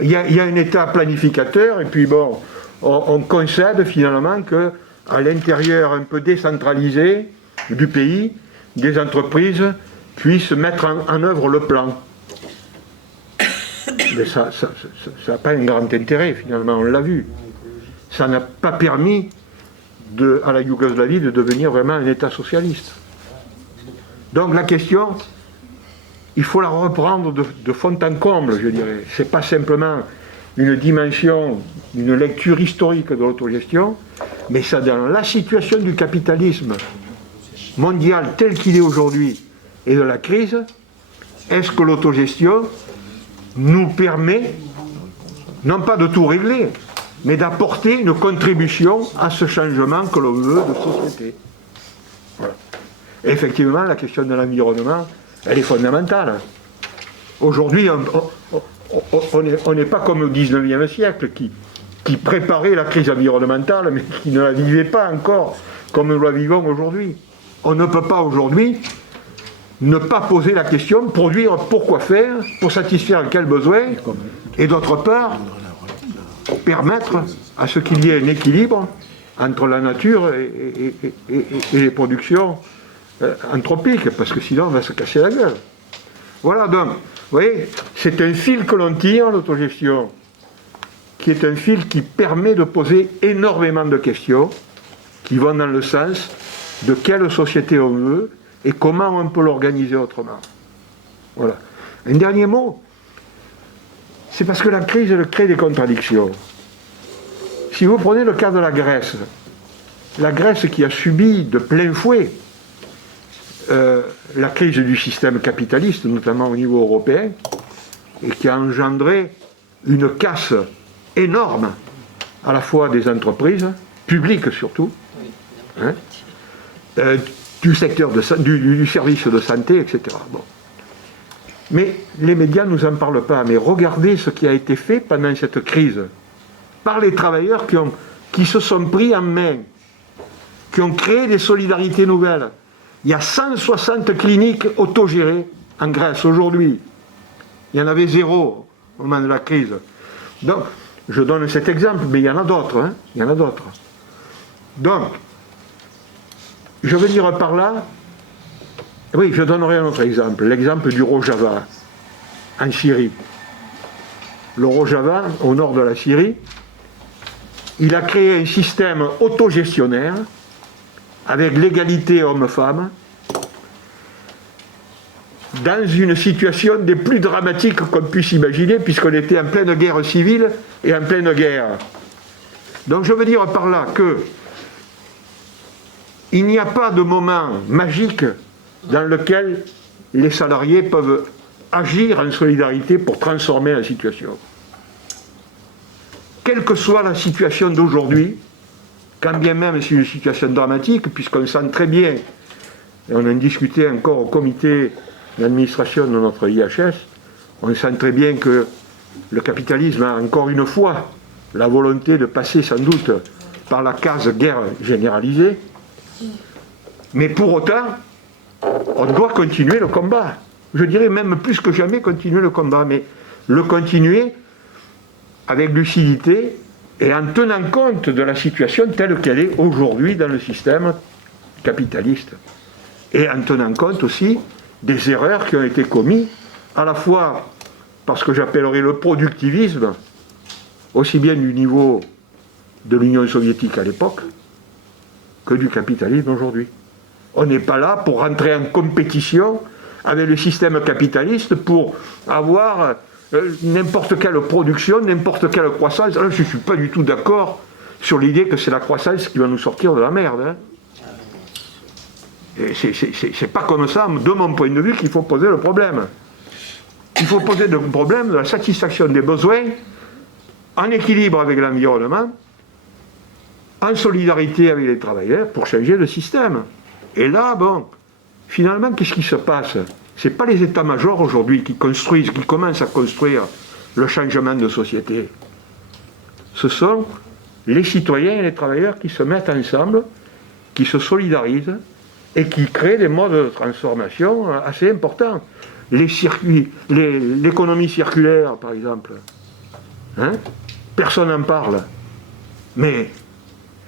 il y a un État planificateur, et puis bon, on concède finalement qu'à l'intérieur un peu décentralisé du pays, des entreprises puisse mettre en œuvre le plan. Mais ça n'a pas un grand intérêt, finalement, on l'a vu. Ça n'a pas permis à la Yougoslavie de devenir vraiment un État socialiste. Donc la question, il faut la reprendre de fond en comble, je dirais. Ce n'est pas simplement une dimension, une lecture historique de l'autogestion, mais ça dans la situation du capitalisme mondial tel qu'il est aujourd'hui et de la crise, est-ce que l'autogestion nous permet, non pas de tout régler, mais d'apporter une contribution à ce changement que l'on veut de société. Voilà. Et effectivement, la question de l'environnement, elle est fondamentale. Aujourd'hui, on n'est pas comme au XIXe siècle, qui préparait la crise environnementale, mais qui ne la vivait pas encore comme nous la vivons aujourd'hui. On ne peut pas aujourd'hui ne pas poser la question, produire pourquoi faire, pour satisfaire quels besoins, et d'autre part, permettre à ce qu'il y ait un équilibre entre la nature et les productions anthropiques, parce que sinon on va se casser la gueule. Voilà donc, vous voyez, c'est un fil que l'on tire, l'autogestion, qui est un fil qui permet de poser énormément de questions qui vont dans le sens de quelle société on veut et comment on peut l'organiser autrement. Voilà. Un dernier mot, c'est parce que la crise elle crée des contradictions. Si vous prenez le cas de la Grèce qui a subi de plein fouet la crise du système capitaliste, notamment au niveau européen, et qui a engendré une casse énorme à la fois des entreprises, publiques surtout, hein, du secteur du service de santé, etc. Bon. Mais les médias ne nous en parlent pas. Mais regardez ce qui a été fait pendant cette crise par les travailleurs qui se sont pris en main, qui ont créé des solidarités nouvelles. Il y a 160 cliniques autogérées en Grèce aujourd'hui. Il y en avait 0 au moment de la crise. Donc, je donne cet exemple, mais il y en a d'autres. Hein, il y en a d'autres. Donc, je veux dire par là, oui, je donnerai un autre exemple, l'exemple du Rojava, en Syrie. Le Rojava, au nord de la Syrie, il a créé un système autogestionnaire, avec l'égalité homme-femme, dans une situation des plus dramatiques qu'on puisse imaginer, puisqu'on était en pleine guerre civile et en pleine guerre. Donc je veux dire par là que il n'y a pas de moment magique dans lequel les salariés peuvent agir en solidarité pour transformer la situation. Quelle que soit la situation d'aujourd'hui, quand bien même c'est une situation dramatique, puisqu'on sent très bien, et on en discutait encore au comité d'administration de notre IHS, on sent très bien que le capitalisme a encore une fois la volonté de passer sans doute par la case guerre généralisée, mais pour autant, on doit continuer le combat. Je dirais même plus que jamais continuer le combat, mais le continuer avec lucidité et en tenant compte de la situation telle qu'elle est aujourd'hui dans le système capitaliste. Et en tenant compte aussi des erreurs qui ont été commises, à la fois parce que j'appellerais le productivisme, aussi bien du niveau de l'Union soviétique à l'époque, que du capitalisme aujourd'hui. On n'est pas là pour rentrer en compétition avec le système capitaliste pour avoir n'importe quelle production, n'importe quelle croissance. Alors, je ne suis pas du tout d'accord sur l'idée que c'est la croissance qui va nous sortir de la merde. Hein. C'est pas comme ça, de mon point de vue, qu'il faut poser le problème. Il faut poser le problème de la satisfaction des besoins en équilibre avec l'environnement, en solidarité avec les travailleurs pour changer le système. Et là, bon, finalement, qu'est-ce qui se passe ? Ce n'est pas les états-majors aujourd'hui qui construisent, qui commencent à construire le changement de société. Ce sont les citoyens et les travailleurs qui se mettent ensemble, qui se solidarisent et qui créent des modes de transformation assez importants. Les circuits, l'économie circulaire, par exemple. Hein ? Personne n'en parle. Mais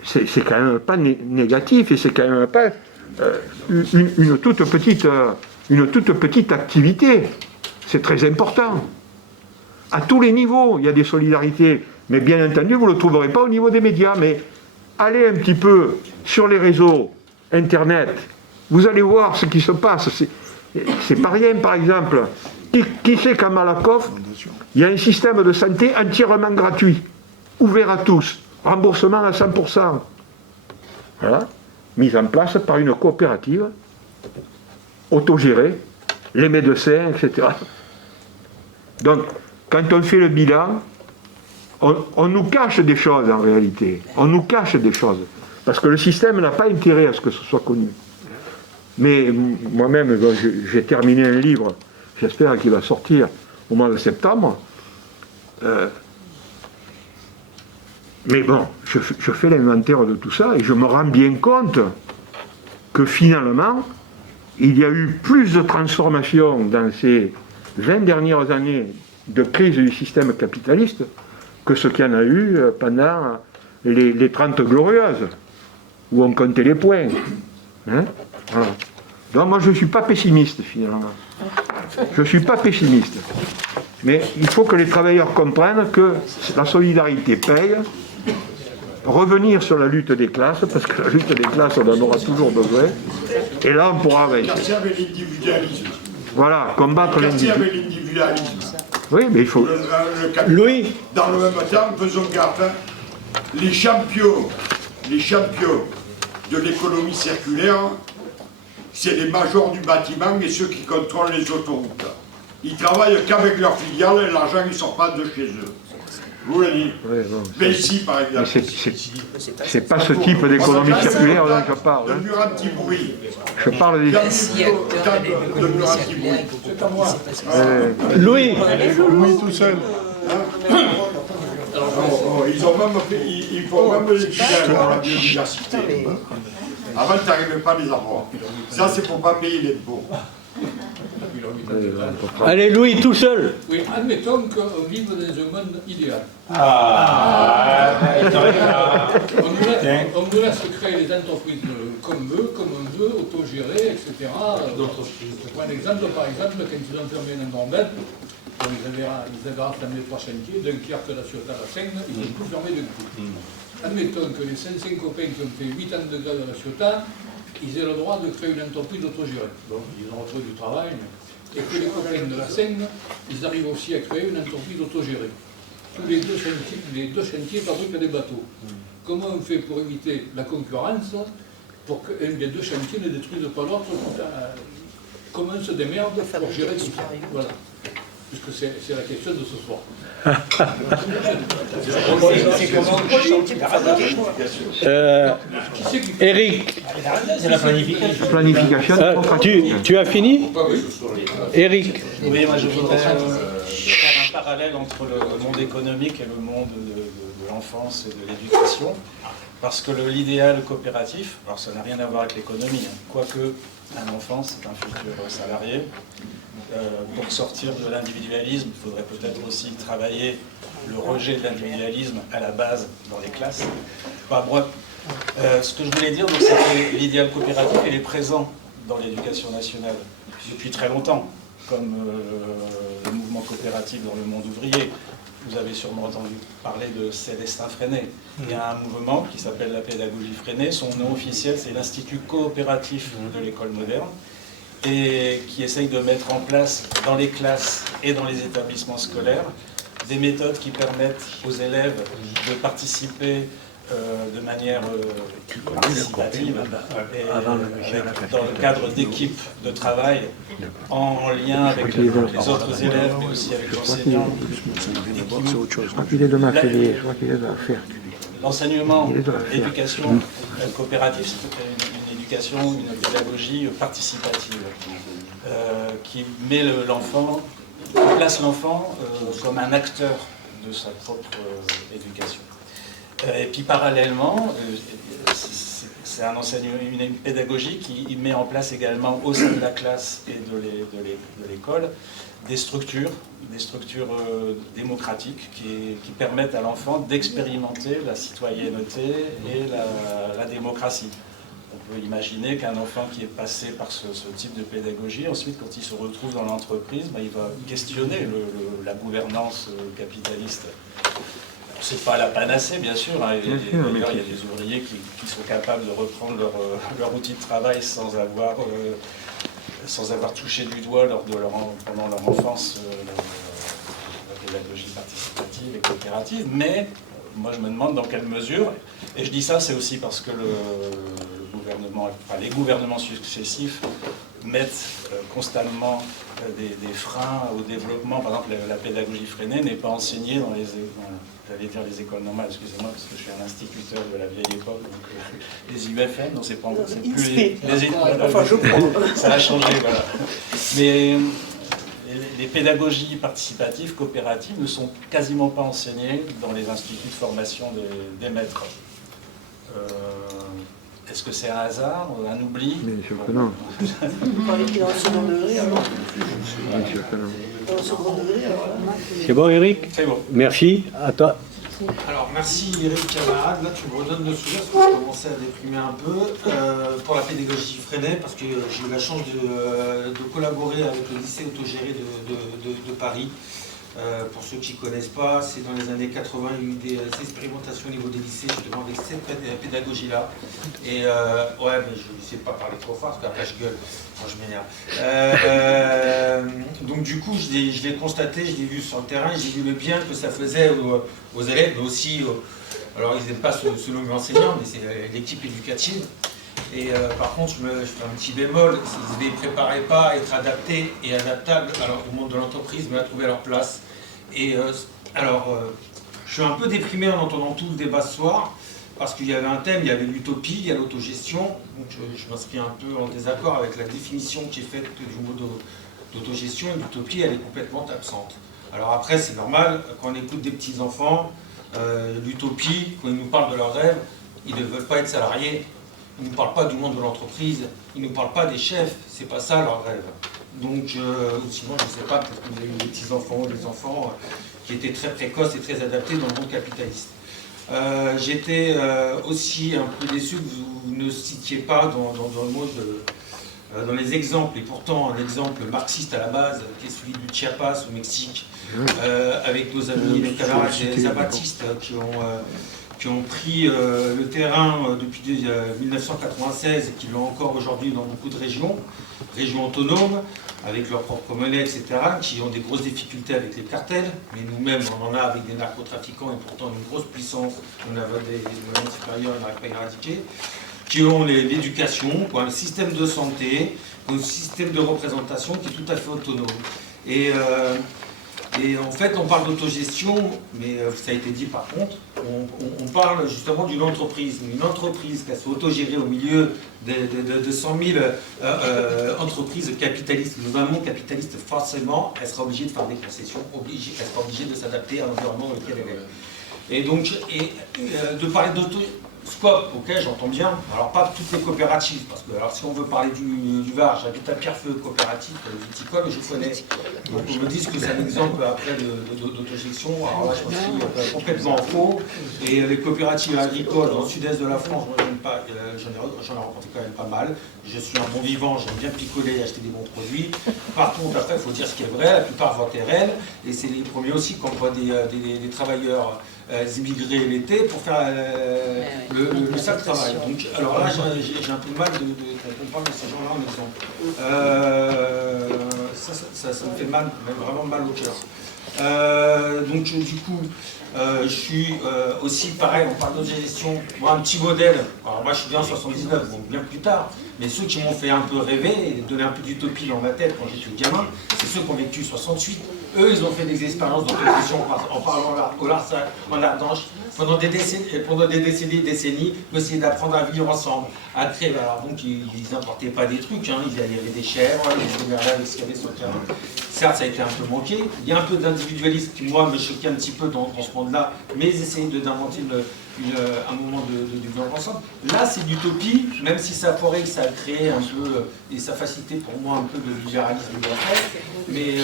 c'est quand même pas négatif et c'est quand même pas une toute petite une toute petite activité. C'est très important. À tous les niveaux, il y a des solidarités. Mais bien entendu, vous ne le trouverez pas au niveau des médias. Mais allez un petit peu sur les réseaux, Internet, vous allez voir ce qui se passe. C'est pas rien, par exemple. Qui sait qu'à Malakoff, il y a un système de santé entièrement gratuit, ouvert à tous, remboursement à 100%. Voilà, mise en place par une coopérative, autogérée, les médecins, etc. Donc, quand on fait le bilan, on nous cache des choses en réalité. On nous cache des choses. Parce que le système n'a pas intérêt à ce que ce soit connu. Mais moi-même, j'ai terminé un livre, j'espère qu'il va sortir au mois de septembre. Mais bon, je fais l'inventaire de tout ça et je me rends bien compte que finalement, il y a eu plus de transformations dans ces 20 dernières années de crise du système capitaliste que ce qu'il y en a eu pendant les 30 glorieuses, où on comptait les points. Hein, voilà. Donc moi je ne suis pas pessimiste finalement. Je ne suis pas pessimiste. Mais il faut que les travailleurs comprennent que la solidarité paye. Revenir sur la lutte des classes, parce que la lutte des classes, on en aura toujours besoin. Et là, on pourra avec. Voilà, combattre l'individualisme. Oui, mais il faut. Louis. Dans le même temps, faisons gaffe. Hein. Les champions de l'économie circulaire, c'est les majors du bâtiment et ceux qui contrôlent les autoroutes. Ils travaillent qu'avec leurs filiales et l'argent ne sort pas de chez eux. Vous l'avez dit. Oui, bon, Ici, par exemple. C'est pas ce type d'économie circulaire dont je parle. Le mur anti-bruit. Je parle des. Le mur anti-bruit. C'est à moi. Louis. Louis tout seul. Ils ont même fait, ils font même les filets pour la biodiversité. Avant, tu n'arrivais pas à les avoir. Ça, c'est pour ne pas payer les impôts. Allez, Louis, tout seul. Oui, admettons qu'on vive dans un monde idéal. On nous laisse créer les entreprises comme on veut, autogérées, etc. Je prends un exemple, par exemple, quand ils ont fermé un Normand, ils avaient rassemblé 3 chantiers, Dunkerque, La Ciotat, La Seigne, ils ont tout fermé d'un coup. Admettons que les 5 copains qui ont fait 8 ans de grève à La Ciotat, ils aient le droit de créer une entreprise autogérée. Bon, ils ont retrouvé du travail, et que les copains de La Seigne, ils arrivent aussi à créer une entreprise autogérée. Tous les deux chantiers fabriquent des bateaux. Comment on fait pour éviter la concurrence, pour qu'un des deux chantiers ne détruise pas l'autre? Comment on se démerde pour gérer tout ça? Voilà. Puisque c'est la question de ce soir. Eric. C'est la planification. Planification. Tu as fini, Eric? Oui, moi je voudrais faire un parallèle entre le monde économique et le monde de l'enfance et de l'éducation. Parce que l'idéal coopératif, alors ça n'a rien à voir avec l'économie, hein, quoique un enfant c'est un futur salarié. Pour sortir de l'individualisme, il faudrait peut-être aussi travailler le rejet de l'individualisme à la base dans les classes. Enfin, bref, ce que je voulais dire, c'est que l'idéal coopératif il est présent dans l'éducation nationale depuis très longtemps, comme le mouvement coopératif dans le monde ouvrier. Vous avez sûrement entendu parler de Célestin Freinet. Il y a un mouvement qui s'appelle la pédagogie Freinet. Son nom officiel, c'est l'Institut coopératif de l'école moderne, et qui essaye de mettre en place dans les classes et dans les établissements scolaires des méthodes qui permettent aux élèves de participer de manière participative dans le cadre d'équipes de travail en lien avec les autres élèves mais aussi avec l'enseignant. L'enseignement, l'éducation coopérative, c'est une éducation, une pédagogie participative qui met l'enfant, qui place l'enfant comme un acteur de sa propre éducation. Et puis parallèlement, c'est un enseignement, une pédagogie qui met en place également au sein de la classe et de l'école des structures démocratiques qui permettent à l'enfant d'expérimenter la citoyenneté et la démocratie. On peut imaginer qu'un enfant qui est passé par ce type de pédagogie, ensuite, quand il se retrouve dans l'entreprise, il va questionner la gouvernance capitaliste. Ce n'est pas la panacée, bien sûr. D'ailleurs, il y a des ouvriers qui sont capables de reprendre leur outil de travail sans avoir touché du doigt pendant leur enfance la pédagogie participative et coopérative. Mais moi, je me demande dans quelle mesure, et je dis ça, c'est aussi parce que les gouvernements successifs mettent constamment des freins au développement. Par exemple, la pédagogie freinée n'est pas enseignée dans j'allais dire les écoles normales, excusez-moi, parce que je suis un instituteur de la vieille époque, donc les UFM, non, c'est plus les écoles. Enfin, je crois. Ça a changé, voilà. Mais les pédagogies participatives, coopératives, ne sont quasiment pas enseignées dans les instituts de formation des maîtres. Est-ce que c'est un hasard, un oubli? Bien sûr que non. Vous parlez qu'il est en second degré, alors? Bien sûr que non. En second degré, alors là. C'est bon, Eric? C'est bon. Merci. À toi. Alors merci Eric Camarade, là tu me redonnes le sourire parce que je commençais à déprimer un peu pour la pédagogie freinée parce que j'ai eu la chance de collaborer avec le lycée autogéré de Paris. Pour ceux qui ne connaissent pas, c'est dans les années 80, il y a eu des expérimentations au niveau des lycées justement avec cette pédagogie-là. Et ouais, mais je ne sais pas parler trop fort parce qu'après je gueule, quand je m'énerve. Donc du coup, je l'ai constaté, je l'ai vu sur le terrain, j'ai vu le bien que ça faisait aux élèves, mais aussi, alors ils n'aiment pas se nommer enseignants, mais c'est l'équipe éducative. Et par contre, je fais un petit bémol, ils ne les préparaient pas à être adaptés et adaptables au monde de l'entreprise, mais à trouver leur place. Et je suis un peu déprimé en entendant tout le débat ce soir, parce qu'il y avait un thème, il y avait l'utopie, il y a l'autogestion. Donc je m'inscris un peu en désaccord avec la définition qui est faite du mot d'autogestion. L'utopie, elle est complètement absente. Alors après, c'est normal, quand on écoute des petits-enfants, l'utopie, quand ils nous parlent de leurs rêves, ils ne veulent pas être salariés. Ils ne nous parlent pas du monde de l'entreprise, ils ne nous parlent pas des chefs, c'est pas ça leur rêve. Donc, sinon, je ne sais pas, peut-être que vous avez eu des petits-enfants ou des enfants qui étaient très précoces et très adaptés dans le monde capitaliste. J'étais aussi un peu déçu que vous ne citiez pas dans le mot dans les exemples, et pourtant un exemple marxiste à la base, qui est celui du Chiapas au Mexique, avec nos amis, les camarades des zapatistes qui ont pris le terrain depuis 1996 et qui l'ont encore aujourd'hui dans beaucoup de régions autonomes, avec leur propre monnaie, etc., qui ont des grosses difficultés avec les cartels, mais nous-mêmes on en a avec des narcotrafiquants et pourtant une grosse puissance, on a des moyens supérieurs, on n'arrive pas à éradiquer, qui ont l'éducation, un système de santé, un système de représentation qui est tout à fait autonome. Et en fait, on parle d'autogestion, mais ça a été dit par contre, on parle justement d'une entreprise. Une entreprise qui soit autogérée au milieu de 100 000 entreprises capitalistes. Dans un monde capitaliste, forcément, elle sera obligée de faire des concessions, elle sera obligée de s'adapter à l'environnement dans lequel elle est. Et donc, de parler d'autoscope, ok, j'entends bien. Alors pas toutes les coopératives, parce que alors, si on veut parler du Var, j'habite à Pierrefeu, coopérative viticole, je connais. Donc on me dit que c'est un exemple après d'autogestion. Alors là, je me suis complètement faux. Et les coopératives agricoles dans le sud-est de la France, moi j'en ai rencontré quand même pas mal. Je suis un bon vivant, j'aime bien picoler et acheter des bons produits. Par contre, après, il faut dire ce qui est vrai, la plupart votent RN, et c'est les premiers aussi qui emploient des travailleurs immigrés l'été pour faire le sale travail. Donc, alors là, j'ai un peu mal qu'on parle de ces gens-là en exemple. Ça me fait mal, vraiment mal au cœur. Donc du coup, je suis aussi pareil, on parle d'autogestion, moi un petit modèle, alors moi je suis bien en 79, donc bien plus tard, mais ceux qui m'ont fait un peu rêver et donner un peu d'utopie dans ma tête quand j'étais gamin, c'est ceux qui ont vécu 68. Eux, ils ont fait des expériences d'autogestion en parlant au Larzac, en Ardange, pendant des décennies, pour essayer d'apprendre à vivre ensemble, à créer. Alors donc, ils n'importaient pas des trucs, hein, il y avait des chèvres, ils se démerdaient avec ce qu'il y avait sur le terrain. Certes, ça a été un peu manqué. Il y a un peu d'individualisme qui, moi, me choquait un petit peu dans ce monde-là, mais ils essayaient d'inventer un moment de vivre ensemble. Là, c'est l'utopie, même si ça pourrait, ça a créé un peu, et ça facilitait pour moi un peu de libéralisme. Mais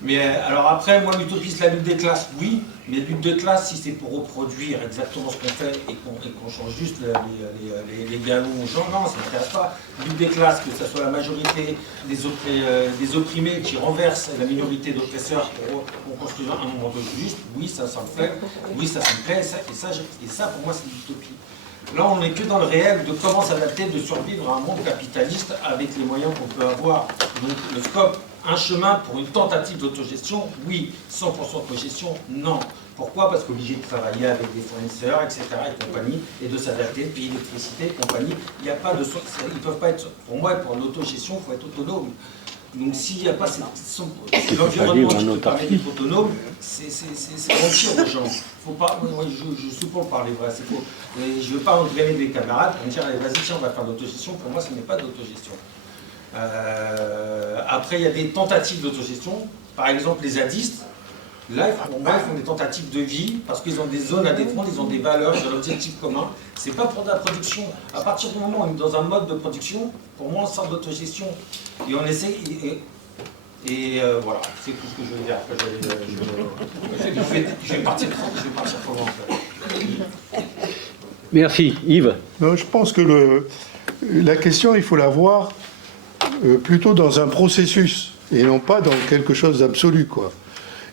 Mais alors après, moi, l'utopie, c'est la lutte des classes, oui, mais lutte de classe, si c'est pour reproduire exactement ce qu'on fait et qu'on change juste les galons aux gens, non, ça ne m'intéresse pas. Lutte des classes, que ce soit la majorité des opprimés qui renversent la minorité d'oppresseurs pour construire un monde juste, oui, ça me plaît, oui, ça me plaît, et ça pour moi, c'est l'utopie. Là, on n'est que dans le réel de comment s'adapter, de survivre à un monde capitaliste avec les moyens qu'on peut avoir. Donc, le scope, un chemin pour une tentative d'autogestion, oui. 100% d'autogestion, non. Pourquoi? Parce qu'obligé de travailler avec des fournisseurs, etc. et compagnie, et de s'adapter, payer l'électricité et compagnie. Il n'y a pas de... Ils ne peuvent pas être... Pour moi, pour l'autogestion, il faut être autonome. Donc s'il n'y a pas l'environnement qui te permet d'être autonome, c'est mentir aux gens. Faut pas, je suis pour parler vrai, c'est faux. Je ne veux pas engrainer des camarades pour me dire allez vas-y tiens on va faire de l'autogestion. Pour moi ce n'est pas de l'autogestion. Après il y a des tentatives d'autogestion, par exemple les zadistes. Là, pour moi, ils font des tentatives de vie parce qu'ils ont des zones à défendre, ils ont des valeurs, ils ont un objectif commun. C'est pas pour de la production. À partir du moment où on est dans un mode de production, pour moi, on sort d'autogestion. Et on essaie. Voilà, c'est tout ce que je veux dire. Je vais partir comment en fait. Merci. Yves? Non, je pense que la question, il faut la voir plutôt dans un processus et non pas dans quelque chose d'absolu, quoi.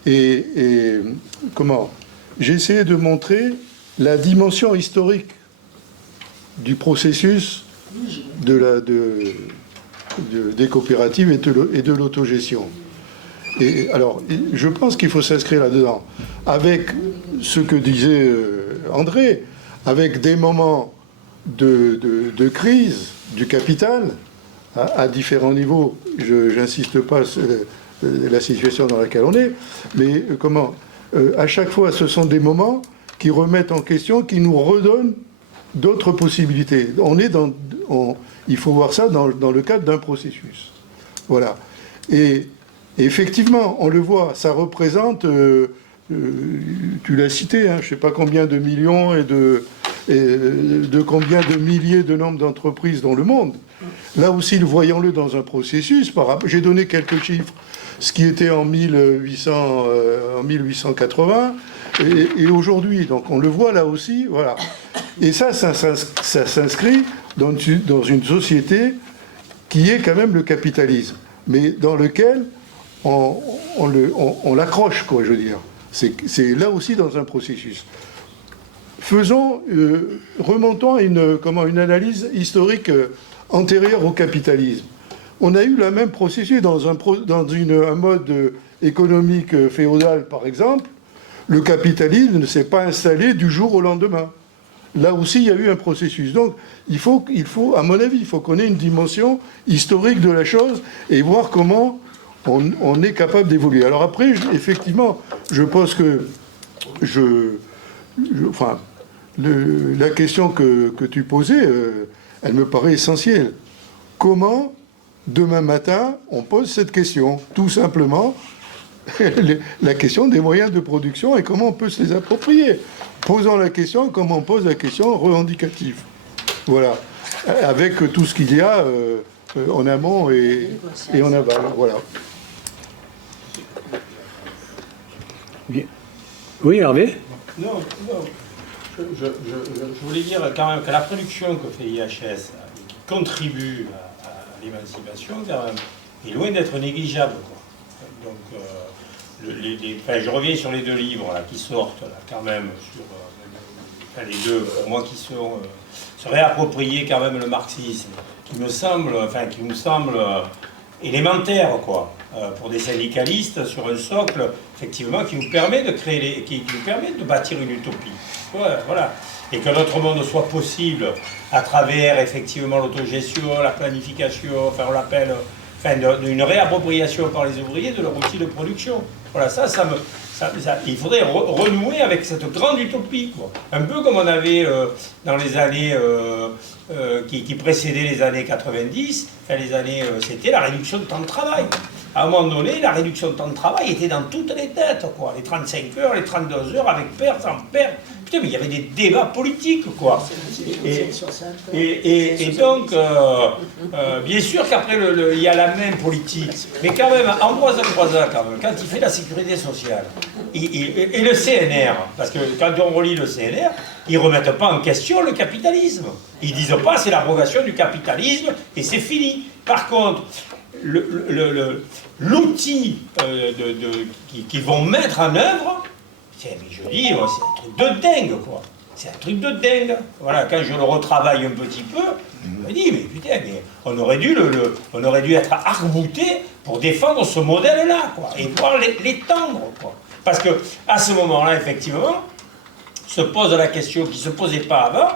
Et comment? J'ai essayé de montrer la dimension historique du processus des coopératives et de l'autogestion. Et alors, je pense qu'il faut s'inscrire là-dedans, avec ce que disait André, avec des moments de crise du capital à différents niveaux. Je n'insiste pas la situation dans laquelle on est, mais à chaque fois, ce sont des moments qui remettent en question, qui nous redonnent d'autres possibilités. Il faut voir ça dans le cadre d'un processus. Voilà. Et effectivement, on le voit, ça représente, tu l'as cité, hein, je ne sais pas combien de millions et de combien de milliers de nombres d'entreprises dans le monde. Là aussi, voyons-le dans un processus. J'ai donné quelques chiffres. Ce qui était en 1880 et aujourd'hui. Donc on le voit là aussi, voilà. Et ça s'inscrit dans une société qui est quand même le capitalisme, mais dans lequel on l'accroche, quoi, je veux dire. C'est là aussi dans un processus. Remontons à une analyse historique antérieure au capitalisme. On a eu le même processus dans un mode économique féodal, par exemple. Le capitalisme ne s'est pas installé du jour au lendemain. Là aussi, il y a eu un processus. Donc, il faut, à mon avis, il faut qu'on ait une dimension historique de la chose et voir comment on est capable d'évoluer. Alors après, effectivement, je pense que la question que tu posais, elle me paraît essentielle. Comment demain matin, on pose cette question, tout simplement, la question des moyens de production et comment on peut se les approprier. Posons la question comme on pose la question revendicative. Voilà. Avec tout ce qu'il y a en amont et en aval. Voilà. Bien. Oui, Hervé? Non. Je voulais dire quand même que la production que fait IHS, qui contribue à l'émancipation, est loin d'être négligeable, quoi. Donc, je reviens sur les deux livres là, qui sortent là, quand même, sur les deux, pour moi, qui sont se réapproprier quand même le marxisme, qui me semble élémentaire, quoi, pour des syndicalistes, sur un socle, effectivement, qui nous permet de créer, qui nous permet de bâtir une utopie. Ouais, voilà. Et que notre monde soit possible à travers, effectivement, l'autogestion, la planification, enfin, on l'appelle, une réappropriation par les ouvriers de leur outil de production. Voilà, il faudrait renouer avec cette grande utopie, quoi. Un peu comme on avait dans les années qui précédaient les années 90, c'était la réduction de temps de travail. À un moment donné, la réduction de temps de travail était dans toutes les têtes, quoi. Les 35 heures, les 32 heures, avec perte, sans perte, putain, mais il y avait des débats politiques, quoi. Et donc, bien sûr qu'après, il y a la même politique. Mais quand même, Ambroise Croizat, quand il fait la sécurité sociale, et le CNR, parce que quand on relit le CNR, ils ne remettent pas en question le capitalisme. Ils ne disent pas c'est l'abrogation du capitalisme et c'est fini. Par contre, l'outil qu'ils vont mettre en œuvre, mais je dis, c'est un truc de dingue, quoi. C'est un truc de dingue. Voilà, quand je le retravaille un petit peu, je me dis, mais putain, mais on aurait dû être arc-bouté pour défendre ce modèle-là, quoi, et pouvoir l'étendre, quoi. Parce que à ce moment-là, effectivement, se pose la question qui ne se posait pas avant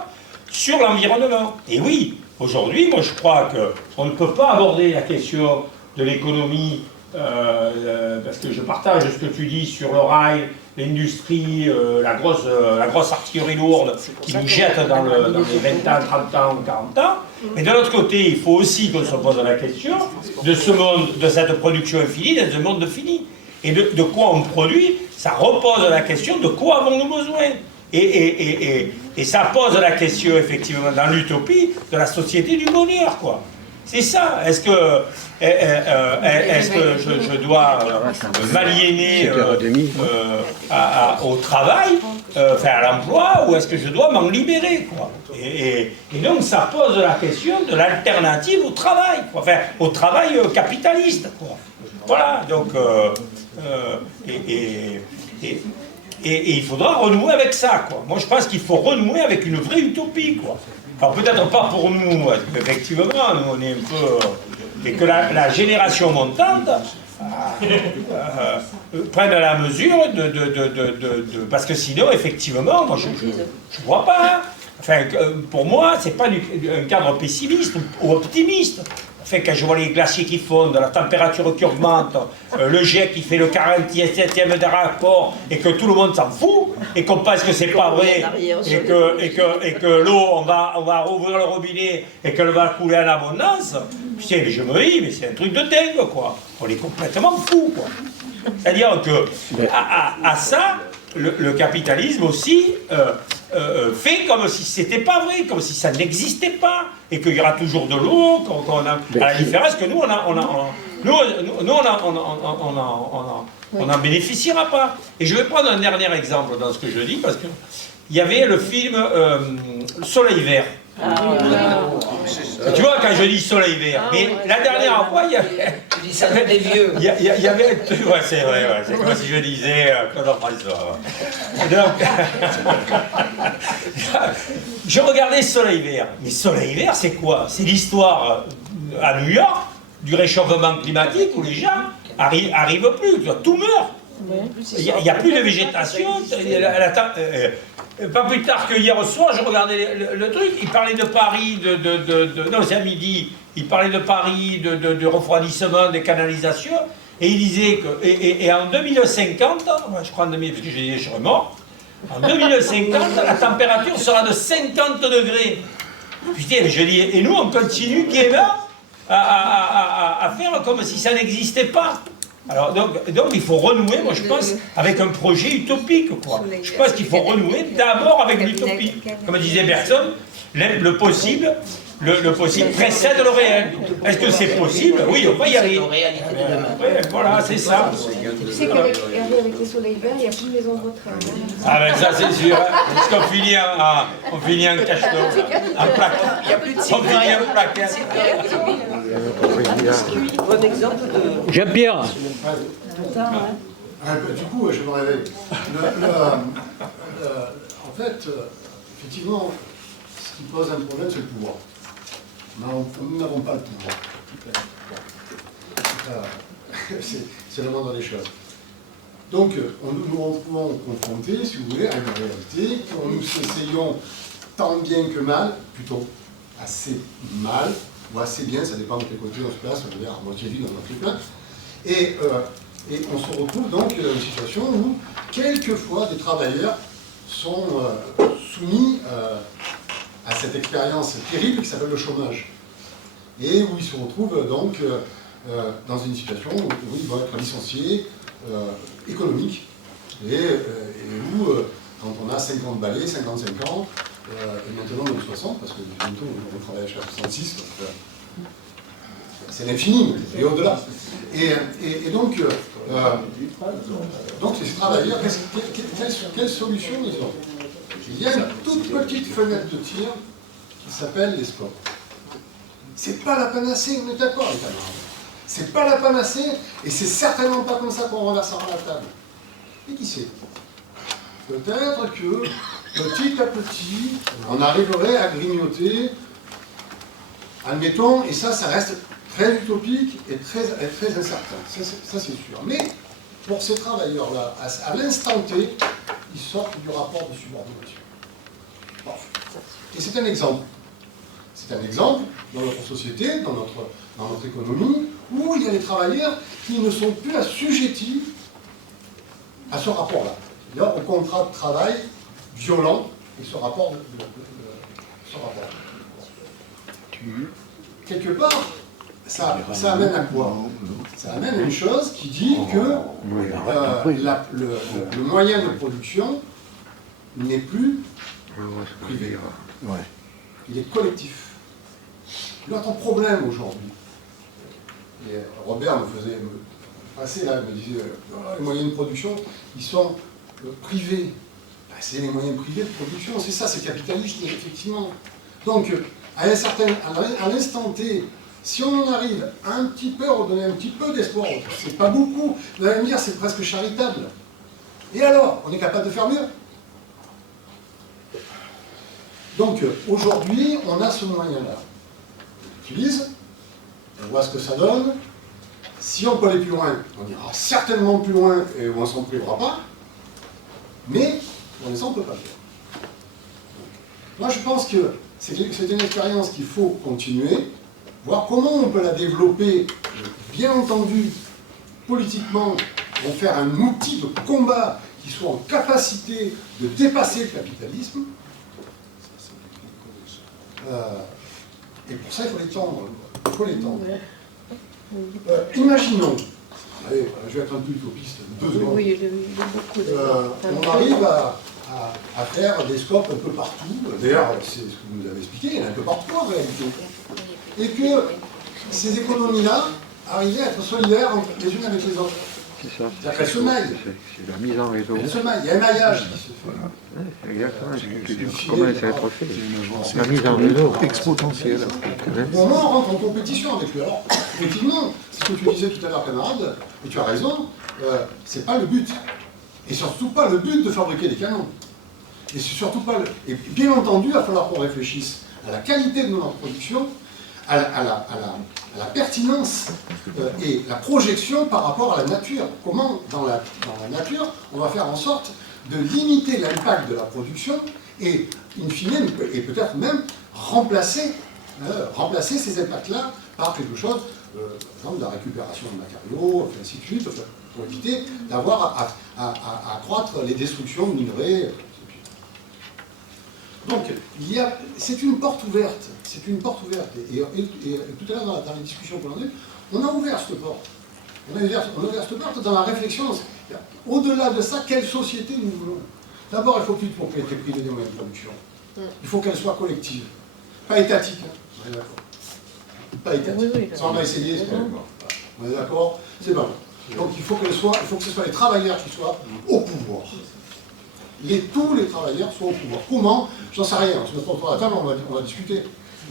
sur l'environnement. Et oui, aujourd'hui, moi je crois qu'on ne peut pas aborder la question de l'économie, parce que je partage ce que tu dis sur le rail, l'industrie, la grosse artillerie lourde qui nous jette dans les 20 ans, 30 ans, 40 ans. Mais de l'autre côté, il faut aussi qu'on se pose la question de ce monde, de cette production infinie, dans un monde fini. Et de quoi on produit, ça repose la question de quoi avons-nous besoin. Et ça pose la question, effectivement, dans l'utopie de la société du bonheur, quoi. C'est ça. Est-ce que je dois m'aliéner au travail, à l'emploi, ou est-ce que je dois m'en libérer, quoi. Et donc ça pose la question de l'alternative au travail, quoi. Enfin, au travail capitaliste, quoi. Voilà, donc... Et il faudra renouer avec ça, quoi. Moi, je pense qu'il faut renouer avec une vraie utopie, quoi. Alors, peut-être pas pour nous, effectivement, nous, on est un peu... et que la génération montante prenne la mesure parce que sinon, effectivement, moi, je ne vois pas. Hein. Enfin, pour moi, c'est pas un cadre pessimiste ou optimiste. Enfin, quand je vois les glaciers qui fondent, la température qui augmente, le jet qui fait le 47e de rapport, et que tout le monde s'en fout, et qu'on pense que c'est pas vrai, et que l'eau, on va rouvrir le robinet, et qu'elle va couler en abondance, putain, mais je me dis, mais c'est un truc de dingue, quoi. On est complètement fou, quoi. C'est-à-dire que, à ça, le capitalisme aussi fait comme si c'était pas vrai, comme si ça n'existait pas, et qu'il y aura toujours de l'eau, à la différence que nous, on n'en bénéficiera pas. Et je vais prendre un dernier exemple dans ce que je dis, parce que il y avait le film Soleil Vert. Tu vois, quand je dis Soleil Vert, mais la dernière fois, il y avait... Tu dis ça fait des vieux. Il y avait... Ouais, c'est vrai, ouais, c'est comme si je disais Claude François. Donc, je regardais Soleil Vert. Mais Soleil Vert, c'est quoi? C'est l'histoire à New York du réchauffement climatique où les gens arrivent plus, tout meurt. Il n'y a plus de végétation. Pas plus tard que hier soir, je regardais le truc, il parlait de Paris, non, c'est à midi, il parlait de Paris, de refroidissement des canalisations, et il disait que, et en 2050, je crois en 2000, parce que j'ai dit je serais mort, en 2050, la température sera de 50 degrés. Putain, je dis, et nous, on continue gaiement à faire comme si ça n'existait pas. Alors, donc il faut renouer, moi je pense, avec un projet utopique, quoi. Je pense qu'il faut renouer d'abord avec l'utopie. Comme disait Bergson, le possible précède le réel. Est-ce que c'est possible? Oui, on va y arriver. Voilà, c'est ça. Tu sais qu'avec les soleils verts, il n'y a plus de maison de retraite. Ah ben ça c'est sûr, parce qu'on finit en cacheton, en plaquette. On finit en plaquette. Bon exemple de... Jean-Pierre. Du coup, je me réveille. En fait, effectivement, ce qui pose un problème, c'est le pouvoir. Nous n'avons pas le pouvoir. C'est le moindre des choses. Donc, nous nous retrouvons confrontés, si vous voulez, à une réalité que nous essayons tant bien que mal, plutôt assez mal, ou assez bien, ça dépend de quel côté on se place, on va dire à moitié vide dans notre plein. Et on se retrouve donc dans une situation où, quelquefois, des travailleurs sont soumis à cette expérience terrible qui s'appelle le chômage. Et où ils se retrouvent donc dans une situation où ils vont être licenciés économique. Et où, quand on a 50% 50 balais, 55 ans, et maintenant on est 60, parce que bientôt on travaille jusqu'à 66, c'est l'infini, et au-delà. Et donc ces travailleurs, quelle solution ils ont? Il y a une toute petite fenêtre de tir qui s'appelle les scopes. C'est pas la panacée, on est d'accord les camarades. C'est pas la panacée, et c'est certainement pas comme ça qu'on renversera la table. Et qui sait? Peut-être que, petit à petit, on arriverait à grignoter, admettons, et ça reste très utopique et très incertain. Ça, c'est sûr. Mais, pour ces travailleurs-là, à l'instant T, ils sortent du rapport de subordination. Bon. Et c'est un exemple. C'est un exemple dans notre société, dans notre économie, où il y a des travailleurs qui ne sont plus assujettis à ce rapport-là. Là, au contrat de travail violent et ce rapport. Quelque part, ça amène à quoi? Ça amène à une chose qui dit que le moyen de production n'est plus privé. Il est collectif. Notre problème aujourd'hui, et Robert me faisait passer là, il me disait les moyens de production, ils sont privés. Ben, c'est les moyens privés de production, c'est ça, c'est capitaliste, effectivement. Donc, à l'instant T, si on en arrive un petit peu à redonner un petit peu d'espoir, c'est pas beaucoup, vous allez me dire c'est presque charitable. Et alors, on est capable de faire mieux? Donc, aujourd'hui, on a ce moyen-là. On l'utilise, on voit ce que ça donne. Si on peut aller plus loin, on ira certainement plus loin et on ne s'en privera pas. Mais, pour l'instant, on ne peut pas le faire. Moi, je pense que c'est une expérience qu'il faut continuer, voir comment on peut la développer, bien entendu, politiquement, pour faire un outil de combat qui soit en capacité de dépasser le capitalisme. Et pour ça, il faut l'étendre. Il faut l'étendre. Imaginons, allez, je vais être un peu utopiste, 2 secondes. Oui, il y a beaucoup de... On arrive à faire des scopes un peu partout. D'ailleurs, c'est ce que vous nous avez expliqué, il y en a un peu partout en réalité. Et que ces économies-là arrivaient à être solidaires les unes avec les autres. C'est ça. C'est-à-dire qu'elles se maillent. C'est la mise en réseau. Elles se maillent. Il y a un maillage qui se fait. Ouais, exactement. Comment ça va être fait? La mise en réseau. Exponentielle. Au moment on rentre en compétition avec lui. Alors, effectivement, c'est ce que tu disais tout à l'heure, camarade, et tu as raison, c'est pas le but. Et surtout pas le but de fabriquer des canons. Et c'est surtout pas Et bien entendu, il va falloir qu'on réfléchisse à la qualité de notre production, à la pertinence et la projection par rapport à la nature. Comment, dans la nature, on va faire en sorte de limiter l'impact de la production et, in fine, et peut-être même remplacer ces impacts-là par quelque chose, par exemple de la récupération de matériaux, ainsi de suite, pour éviter d'avoir à accroître les destructions de minerais. Donc, c'est une porte ouverte. C'est une porte ouverte. Et tout à l'heure, dans les discussions qu'on a eues, on a ouvert cette porte. On a ouvert cette porte dans la réflexion. Au-delà de ça, quelle société nous voulons? D'abord, il faut plus de propriété privée des moyens de production. Il faut qu'elle soit collective. Pas étatique. On est d'accord. Pas étatique. Oui, ça, on va essayer. On est d'accord? C'est pas bon. Donc, il faut que ce soit les travailleurs qui soient au pouvoir. Tous les travailleurs soient au pouvoir. Comment? J'en sais rien. On se met autour de la table, on va discuter.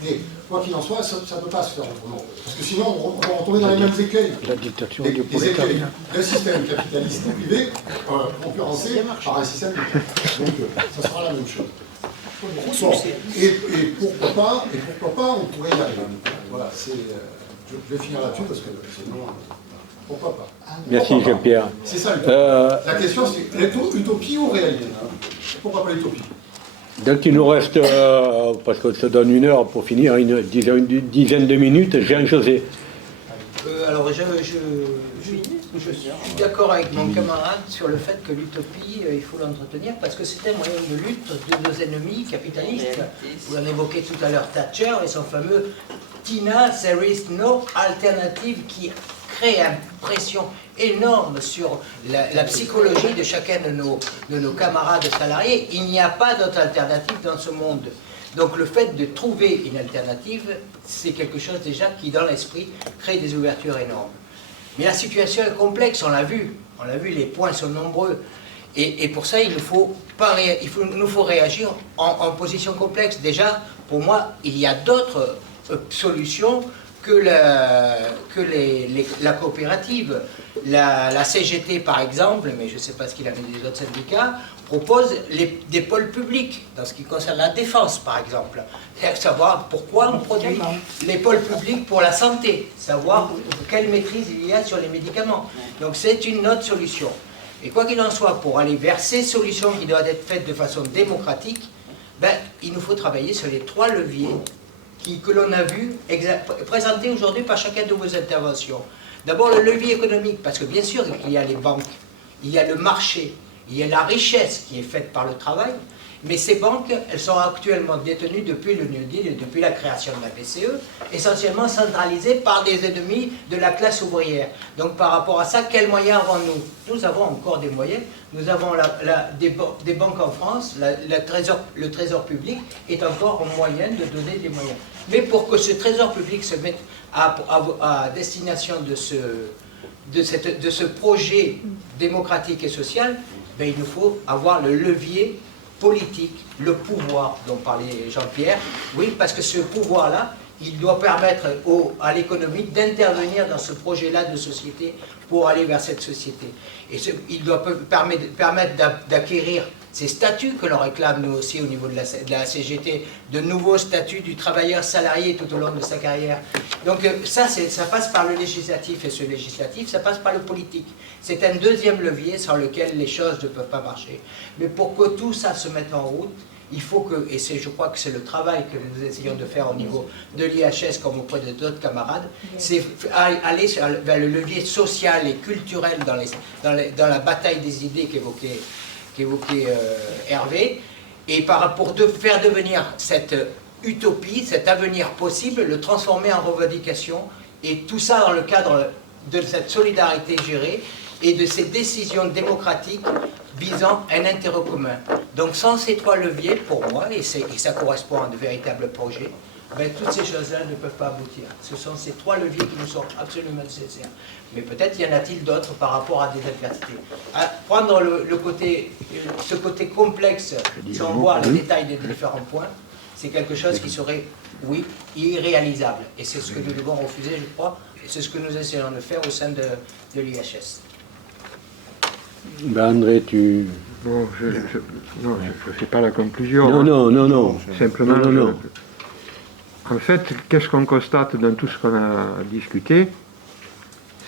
Mais quoi qu'il en soit, ça ne peut pas se faire autrement. Parce que sinon, on va retomber dans les mêmes écueils. La dictature du prolétariat. Des écueils d'un système capitaliste privé concurrencé par un système d'État. Donc, ça sera la même chose. Bon. Et pourquoi pas, on pourrait y arriver. Voilà, je vais finir là-dessus parce que sinon, pourquoi pas. Merci Jean-Pierre. C'est ça l'utopie. La question c'est utopie ou réalité? Pourquoi pas l'utopie? Donc il nous reste, parce qu'on se donne 1 heure pour finir, une dizaine de minutes. Jean-José. Alors je suis d'accord avec mon camarade sur le fait que l'utopie, il faut l'entretenir parce que c'est un moyen de lutte de nos ennemis capitalistes. Vous l'avez évoqué tout à l'heure, Thatcher et son fameux Tina, there is no alternative, qui crée une pression énorme sur la psychologie de chacun de nos camarades salariés. Il n'y a pas d'autre alternative dans ce monde. Donc le fait de trouver une alternative, c'est quelque chose déjà qui, dans l'esprit, crée des ouvertures énormes. Mais la situation est complexe, on l'a vu, les points sont nombreux. Et pour ça, il nous faut réagir en position complexe. Déjà, pour moi, il y a d'autres solutions que la coopérative. La CGT, par exemple, mais je ne sais pas ce qu'il a fait des autres syndicats, propose des pôles publics, dans ce qui concerne la défense, par exemple. Savoir pourquoi on produit les pôles publics pour la santé, savoir quelle maîtrise il y a sur les médicaments. Donc c'est une autre solution. Et quoi qu'il en soit, pour aller vers ces solutions qui doivent être faites de façon démocratique, ben, il nous faut travailler sur les 3 leviers que l'on a vu présentés aujourd'hui par chacune de vos interventions. D'abord le levier économique, parce que bien sûr il y a les banques, il y a le marché, il y a la richesse qui est faite par le travail, mais ces banques, elles sont actuellement détenues depuis le New Deal et depuis la création de la BCE, essentiellement centralisées par des ennemis de la classe ouvrière. Donc par rapport à ça, quels moyens avons-nous? Nous avons encore des moyens, nous avons des banques en France, le trésor public est encore un moyen de donner des moyens. Mais pour que ce trésor public se mette à destination de ce projet démocratique et social, ben, il nous faut avoir le levier politique, le pouvoir dont parlait Jean-Pierre. Oui, parce que ce pouvoir-là, il doit permettre à l'économie d'intervenir dans ce projet-là de société pour aller vers cette société. Et il doit permettre d'acquérir ces statuts que l'on réclame nous aussi au niveau de la CGT, de nouveaux statuts du travailleur salarié tout au long de sa carrière. Donc ça passe par le législatif, et ce législatif, ça passe par le politique. C'est un deuxième levier sans lequel les choses ne peuvent pas marcher. Mais pour que tout ça se mette en route, il faut que, et je crois que c'est le travail que nous essayons de faire au niveau de l'IHS comme auprès de d'autres camarades, c'est aller vers le levier social et culturel dans la bataille des idées qu'évoquait Hervé, et pour faire devenir cette utopie, cet avenir possible, le transformer en revendication, et tout ça dans le cadre de cette solidarité gérée et de ces décisions démocratiques visant un intérêt commun. Donc sans ces 3 leviers, pour moi, et ça correspond à de véritables projets, ben, toutes ces choses-là ne peuvent pas aboutir. Ce sont ces 3 leviers qui nous sont absolument nécessaires. Mais peut-être y en a-t-il d'autres par rapport à des adversités. Prendre ce côté complexe, sans voir les détails des différents points, c'est quelque chose qui serait, oui, irréalisable. Et c'est ce que nous devons refuser, je crois, et c'est ce que nous essayons de faire au sein de l'IHS. Ben André, tu... Bon, je ne fais pas la conclusion. Non. Simplement, non. En fait, qu'est-ce qu'on constate dans tout ce qu'on a discuté?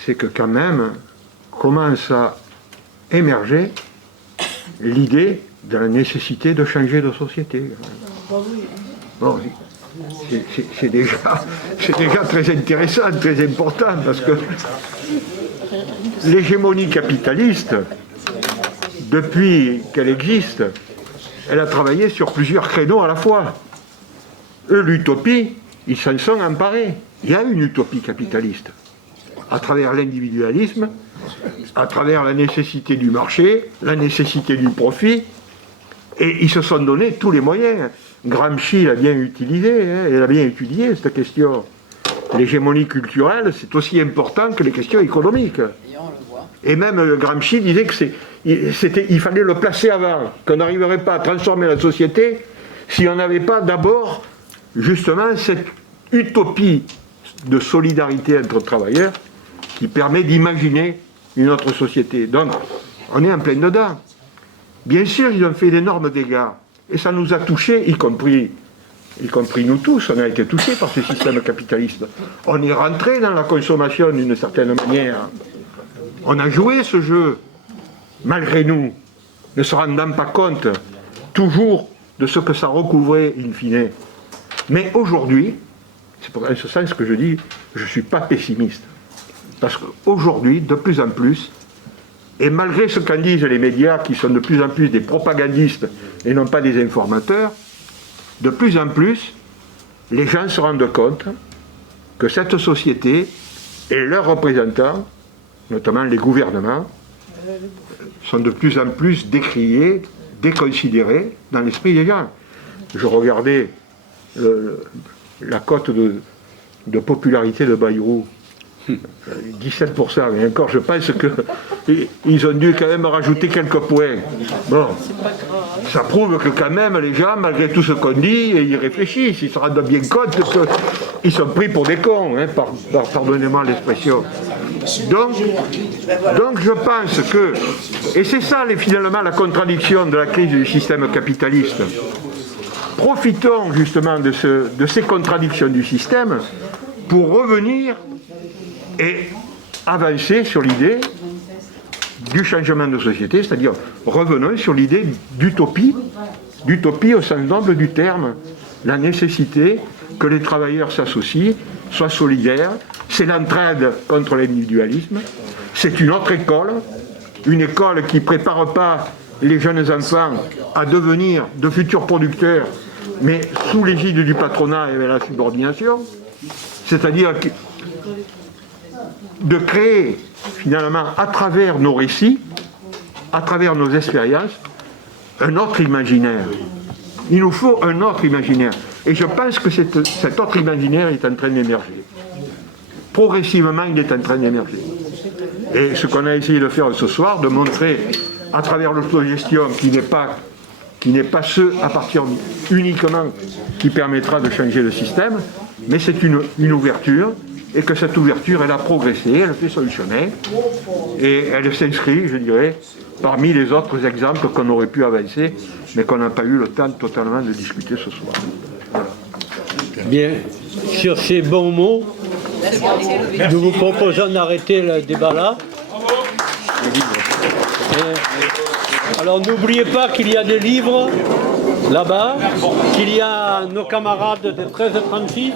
C'est que quand même commence à émerger l'idée de la nécessité de changer de société. Bon, c'est déjà très intéressant, très important, parce que l'hégémonie capitaliste, depuis qu'elle existe, elle a travaillé sur plusieurs créneaux à la fois. Eux, l'utopie, ils s'en sont emparés. Il y a une utopie capitaliste, à travers l'individualisme, à travers la nécessité du marché, la nécessité du profit, et ils se sont donné tous les moyens. Gramsci l'a bien utilisé, elle a bien étudié cette question. L'hégémonie culturelle, c'est aussi important que les questions économiques. Et même Gramsci disait qu'il fallait le placer avant, qu'on n'arriverait pas à transformer la société si on n'avait pas d'abord, justement, cette utopie de solidarité entre travailleurs qui permet d'imaginer une autre société. Donc, on est en plein dedans. Bien sûr, ils ont fait d'énormes dégâts, et ça nous a touchés, y compris nous tous, on a été touchés par ce système capitaliste. On est rentré dans la consommation d'une certaine manière. On a joué ce jeu, malgré nous, ne se rendant pas compte toujours de ce que ça recouvrait in fine. Mais aujourd'hui, c'est en ce sens que je dis, je ne suis pas pessimiste. Parce qu'aujourd'hui, de plus en plus, et malgré ce qu'en disent les médias, qui sont de plus en plus des propagandistes et non pas des informateurs, de plus en plus, les gens se rendent compte que cette société, Et leurs représentants, notamment les gouvernements, sont de plus en plus décriés, déconsidérés dans l'esprit des gens. Je regardais la cote de popularité de Bayrou, 17%, et encore je pense qu'ils ont dû quand même rajouter quelques points. Bon, ça prouve que quand même les gens, malgré tout ce qu'on dit, ils réfléchissent, ils se rendent bien compte qu'ils sont pris pour des cons, hein, pardonnez-moi l'expression. Donc je pense que, et c'est ça finalement la contradiction de la crise du système capitaliste, profitons justement de ces contradictions du système pour revenir et avancer sur l'idée du changement de société, c'est-à-dire revenons sur l'idée d'utopie au sens noble du terme, la nécessité que les travailleurs s'associent, soient solidaires, c'est l'entraide contre l'individualisme, c'est une autre école, une école qui ne prépare pas les jeunes enfants à devenir de futurs producteurs, mais sous l'égide du patronat et de la subordination, c'est-à-dire de créer finalement à travers nos récits, à travers nos expériences, un autre imaginaire. Il nous faut un autre imaginaire. Et je pense que cet autre imaginaire est en train d'émerger. Progressivement, il est en train d'émerger. Et ce qu'on a essayé de faire ce soir, de montrer à travers l'autogestion qui n'est pas ce à partir uniquement qui permettra de changer le système, mais c'est une ouverture, et que cette ouverture, elle a progressé, elle fait son chemin, et elle s'inscrit, je dirais, parmi les autres exemples qu'on aurait pu avancer, mais qu'on n'a pas eu le temps totalement de discuter ce soir. Voilà. Bien, sur ces bons mots, nous vous proposons d'arrêter le débat là. Alors n'oubliez pas qu'il y a des livres là-bas, qu'il y a nos camarades de 13h36